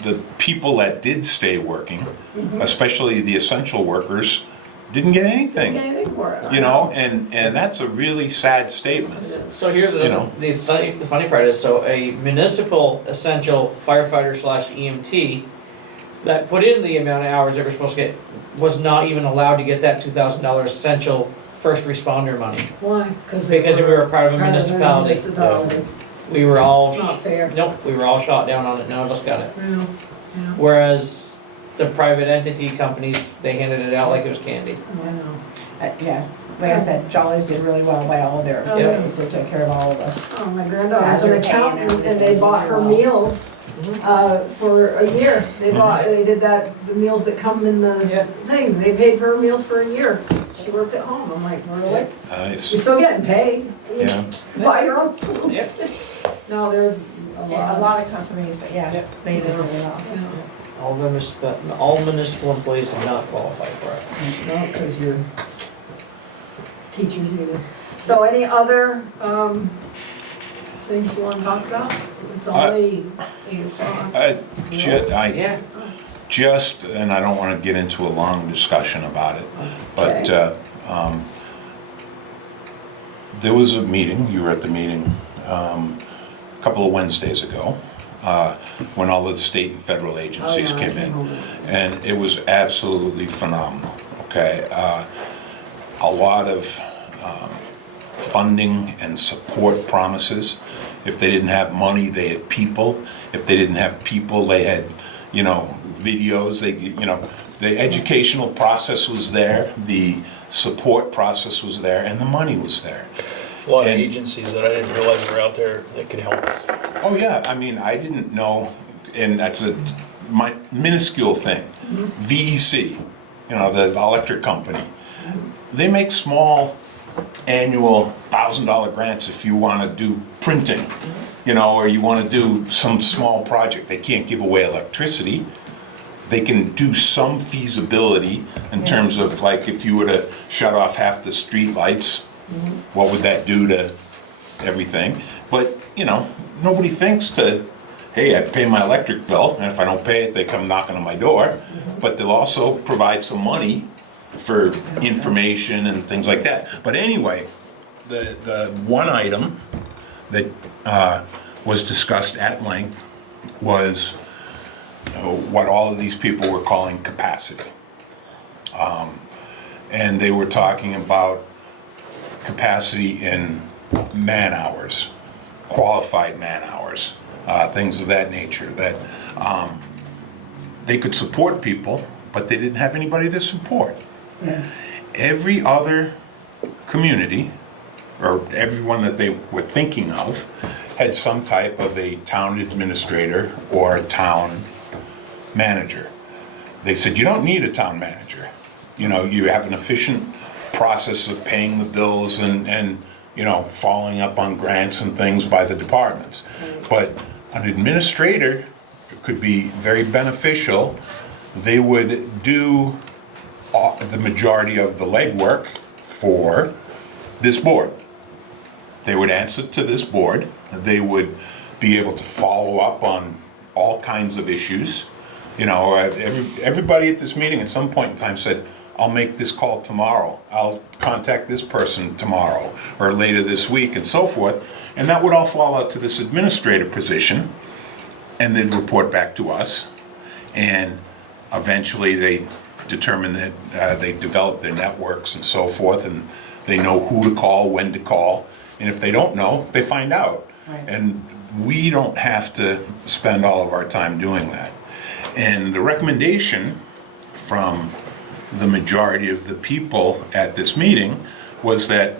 the people that did stay working, especially the essential workers, didn't get Didn't get anything. anything for it. You know, and that's a really sad statement. So here's You know. the funny part is, so a municipal essential firefighter slash EMT that put in the amount of hours they were supposed to get was not even allowed to get that $2,000 essential first responder money. Why? Because Because we were a part of a municipality. municipality. We were all, It's not fair. nope, we were all shot down on it, none of us got it. Yeah, yeah. Whereas the private entity companies, they handed it out like it was candy. Oh, I know. Yeah, like I said, Jolly's did really well by all of their Oh, employees, they took care of all of us. Oh, my granddaughter was As an you're paying accountant and they everything, bought her wow. meals for a year. They did the meals that come in Yeah. the thing. They paid for her meals for a year. She worked at home. I'm like, really? Nice, You're still getting paid. You yeah. buy your own food. Yep. No, there's a Yeah, a lot. lot of companies, but yeah, Yeah. they did really well. All municipal employees did not qualify for it. No, because you're teachers either. So any other things you want to talk about? It's only 8 o'clock. Yeah. Just, and I don't want to get into a long discussion about it, but Okay. there was a meeting, you were at the meeting a couple of Wednesdays ago, when all the state and federal agencies Oh, yeah, I came in. over. And it was absolutely phenomenal, okay? A lot of funding and support promises. If they didn't have money, they had people. If they didn't have people, they had, videos, the educational process was there, the support process was there, and the money was there. A lot of And- agencies that I didn't realize were out there that could help us. Oh, yeah, I mean, I didn't know, and that's my minuscule thing. VEC, the electric company, they make small annual $1,000 grants if you want to do printing, or you want to do some small project. They can't give away electricity. They can do some feasibility in terms of, like, if you were to shut off half the street lights, what would that do to everything? But, nobody thinks to, hey, I pay my electric bill, and if I don't pay it, they come knocking on my door. But they'll also provide some money for information and things like that. But anyway, the one item that was discussed at length was what all of these people were calling capacity. And they were talking about capacity in man hours, qualified man hours, things of that nature, that they could support people, but they didn't have anybody to support. Every other community, or everyone that they were thinking of, had some type of a town administrator or a town manager. They said, you don't need a town manager. You have an efficient process of paying the bills and following up on grants and things by the departments. But an administrator could be very beneficial. They would do the majority of the legwork for this board. They would answer to this board. They would be able to follow up on all kinds of issues. Everybody at this meeting at some point in time said, I'll make this call tomorrow. I'll contact this person tomorrow or later this week and so forth. And that would all fall out to this administrative position, and they'd report back to us. And eventually they determine that they develop their networks and so forth, and they know who to call, when to call. And if they don't know, they find out. Right. And we don't have to spend all of our time doing that. And the recommendation from the majority of the people at this meeting was that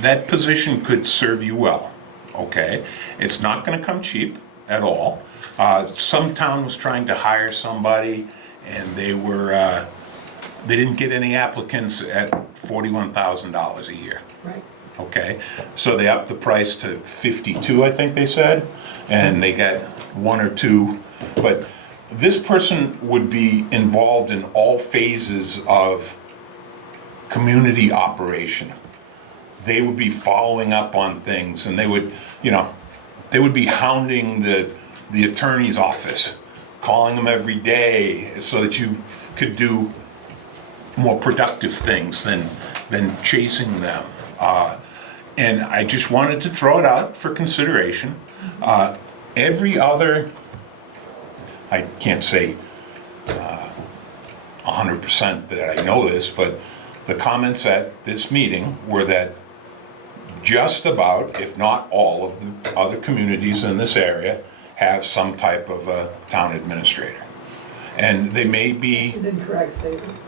that position could serve you well, okay? It's not gonna come cheap at all. Some town was trying to hire somebody, and they didn't get any applicants at $41,000 a year. Right. Okay, so they upped the price to 52, I think they said, and they got one or two. But this person would be involved in all phases of community operation. They would be following up on things, and they would be hounding the attorney's office, calling them every day so that you could do more productive things than chasing them. And I just wanted to throw it out for consideration. Every other, I can't say 100% that I know this, but the comments at this meeting were that just about, if not all, of the other communities in this area have some type of a town administrator. And they may be, An incorrect statement.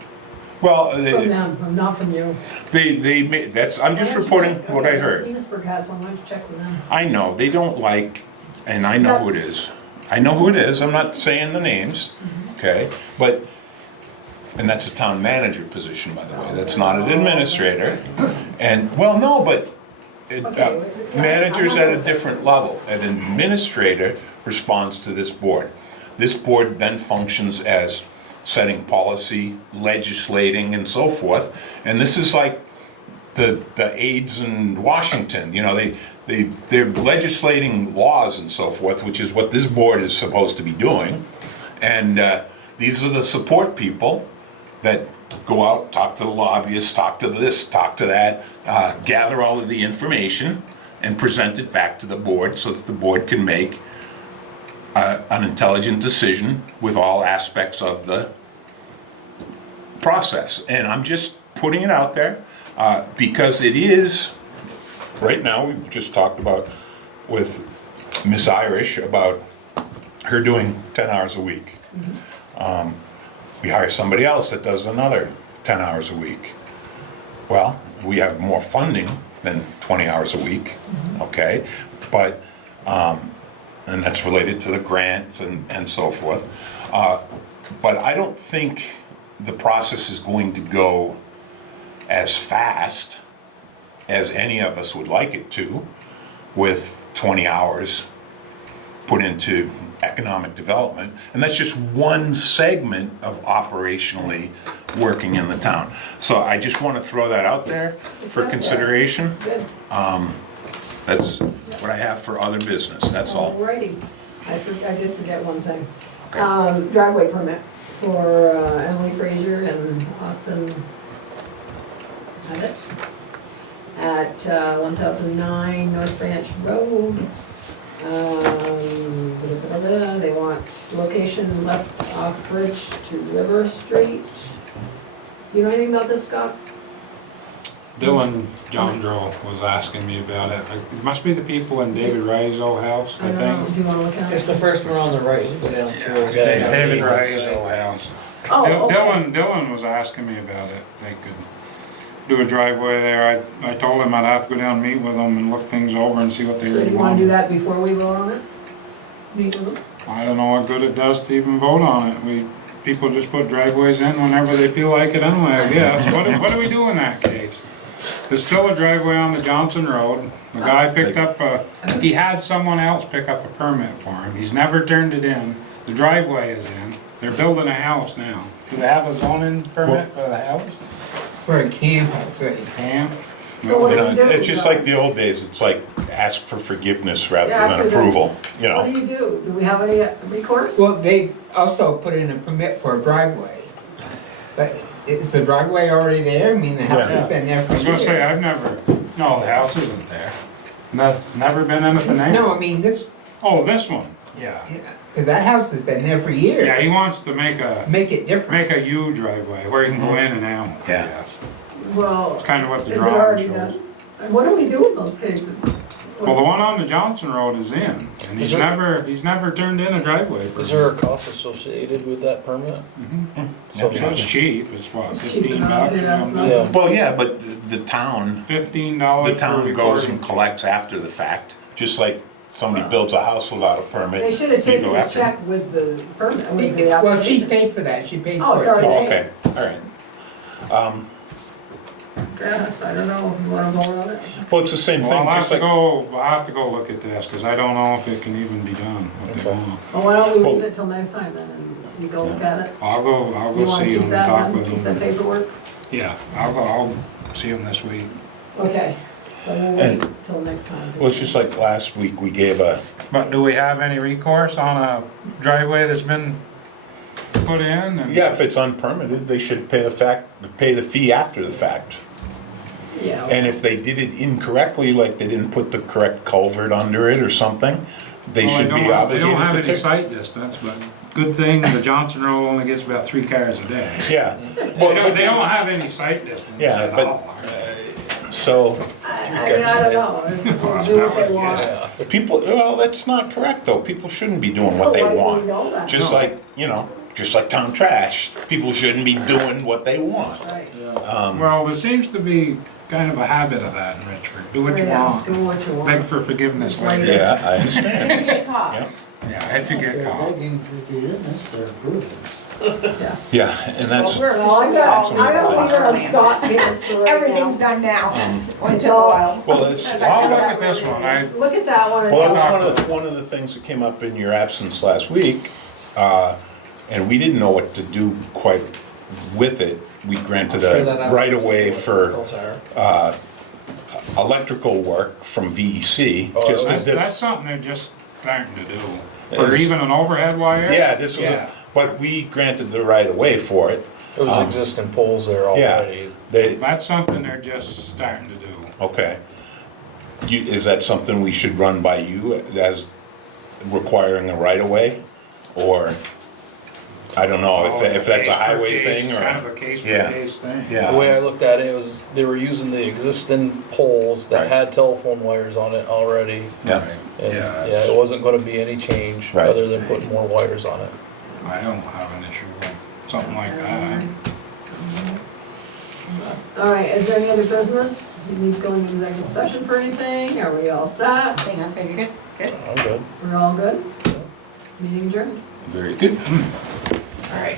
well, From them, not from you. they may, I'm just reporting what I heard. Enosburg has one, why don't you check with them? I know, they don't like, and I know who it is. I know who it is, I'm not saying the names, okay? But, and that's a town manager position, by the way, that's not an administrator. And, well, no, but managers at a different level. An administrator responds to this board. This board then functions as setting policy, legislating, and so forth. And this is like the aides in Washington, they're legislating laws and so forth, which is what this board is supposed to be doing. And these are the support people that go out, talk to the lobbyists, talk to this, talk to that, gather all of the information and present it back to the board so that the board can make an intelligent decision with all aspects of the process, and I'm just putting it out there, because it is, right now, we just talked about with Miss Irish about her doing 10 hours a week. We hire somebody else that does another 10 hours a week. Well, we have more funding than 20 hours a week, okay? But, and that's related to the grants and so forth. But I don't think the process is going to go as fast as any of us would like it to, with 20 hours put into economic development. And that's just one segment of operationally working in the town. So I just want to throw that out there for consideration. Good. That's what I have for other business, that's all. Alrighty. I did forget one thing. Okay. Driveway permit for Emily Frazier and Austin Abbott at 1009 North Branch Road. They want location left off Bridge to River Street. You know anything about this, Scott? Dylan Jondro was asking me about it. It must be the people in David Rye's old house, I don't know. think. Do you want to look at it? It's the first one on the right, as you go down through. Yeah, David Rye's old house. Oh, okay. Dylan was asking me about it, if they could do a driveway there. I told him I'd have to go down and meet with them and look things over and see what they So do really you want want. to do that before we vote on it? Meet with them? I don't know what good it does to even vote on it. People just put driveways in whenever they feel like it anyway, I guess. What do we do in that case? There's still a driveway on the Johnson Road. The guy picked up he had someone else pick up a permit for him. He's never turned it in. The driveway is in. They're building a house now. Do they have a zoning permit for the house? For a camp, I think. Camp? So what You do know, we do? it's just like the old days, it's like ask for forgiveness rather Yeah, than after the- approval, you What do know? you do? Do we have any recourse? Well, they also put in a permit for a driveway. But is the driveway already there? I mean, the house Yeah. has been there for I was years. gonna say, I've never, no, the house isn't there. Never been anything there. No, I mean, this, Oh, this one? Yeah. because that house has been there for years. Yeah, he wants to make Make it different. a U driveway where you can go in and out, I Yeah. guess. Well, It's kind of what the is it drawing already shows. done? And what do we do in those cases? Well, the one on the Johnson Road is in, and Is he's there- never turned in a driveway. Is there a cost associated with that permit? So it's cheap, it's what, It's cheap 15 enough, bucks? yeah, it's not- Yeah. Well, yeah, but the town, $15 the for town goes recording. and collects after the fact, just like somebody builds a house without a permit. They should have you taken go the after check with the permit, with the Well, she's application. paid for that. She paid Oh, for it's it already today. Oh, okay, all right. Yes, I don't know, you wanna vote on it? Well, it's the same Well, thing, just like, I'll have to go look at this, because I don't know if it can even be done, what they Okay. want. Well, why don't we leave Well- it till next time then, and you go look at it? I'll go You wanna see keep him and that talk then, with keep that him. paperwork? Yeah, I'll see him this week. Okay, so we'll wait till next time. well, it's just like last week, we gave a, But do we have any recourse on a driveway that's been put in? And- yeah, if it's unpermitted, they should pay the fee after the fact. Yeah. And if they did it incorrectly, like they didn't put the correct culvert under it or something, they Well, should be They don't obligated have to any take. sight distance, but good thing the Johnson Road only gets about 3 cars a day. Yeah, They well, don't, but, they don't have any sight distance yeah, at but, all. so, I don't know, people do what they want. Yeah. people, well, that's not correct though, people shouldn't be doing what they Why do we want. know that? Just like, you know, just like town trash, people shouldn't be doing what they want. Right. Well, there seems to be kind of a habit of that in Richford. Do what you Yeah, want. do what you want. Beg for forgiveness It's like- later. Yeah, I understand. Get caught. Yeah. Yeah, if you get caught. Begging for forgiveness, they're approving. Yeah. Yeah, and that's, Well, we're Well, I got, officially I got all to leave it on land. Scott's hands for right now. Everything's done now. Only It's took a all- while. well, it's, I'll look at this one. Look at that one. and well, tell that us. was one of the things that came up in your absence last week, and we didn't know what to do quite with it. We granted a right-of-way for electrical work from VEC, Oh, just That's, to do. that's something they're just starting to do. Or even an overhead wire? Yeah, this was, Yeah. but we granted the right-of-way for it. There was existing poles there Yeah, already. That's something they're just starting to do. okay. Is that something we should run by you as requiring a right-of-way? Or, I don't know if that's a highway thing Kind of or, a case by Yeah. case thing. Yeah. The way I looked at it was they were using the existing poles that Right. had telephone wires on it already. Yeah. And, Yeah, yeah, it wasn't gonna be any change Right. other than putting more wires on it. I don't have an issue with something like that. All right, is there any other business? You need to go into executive session for anything? Are we all set? I think I'm good. I'm good. We're all good? Meeting adjourned. Very good. Alright.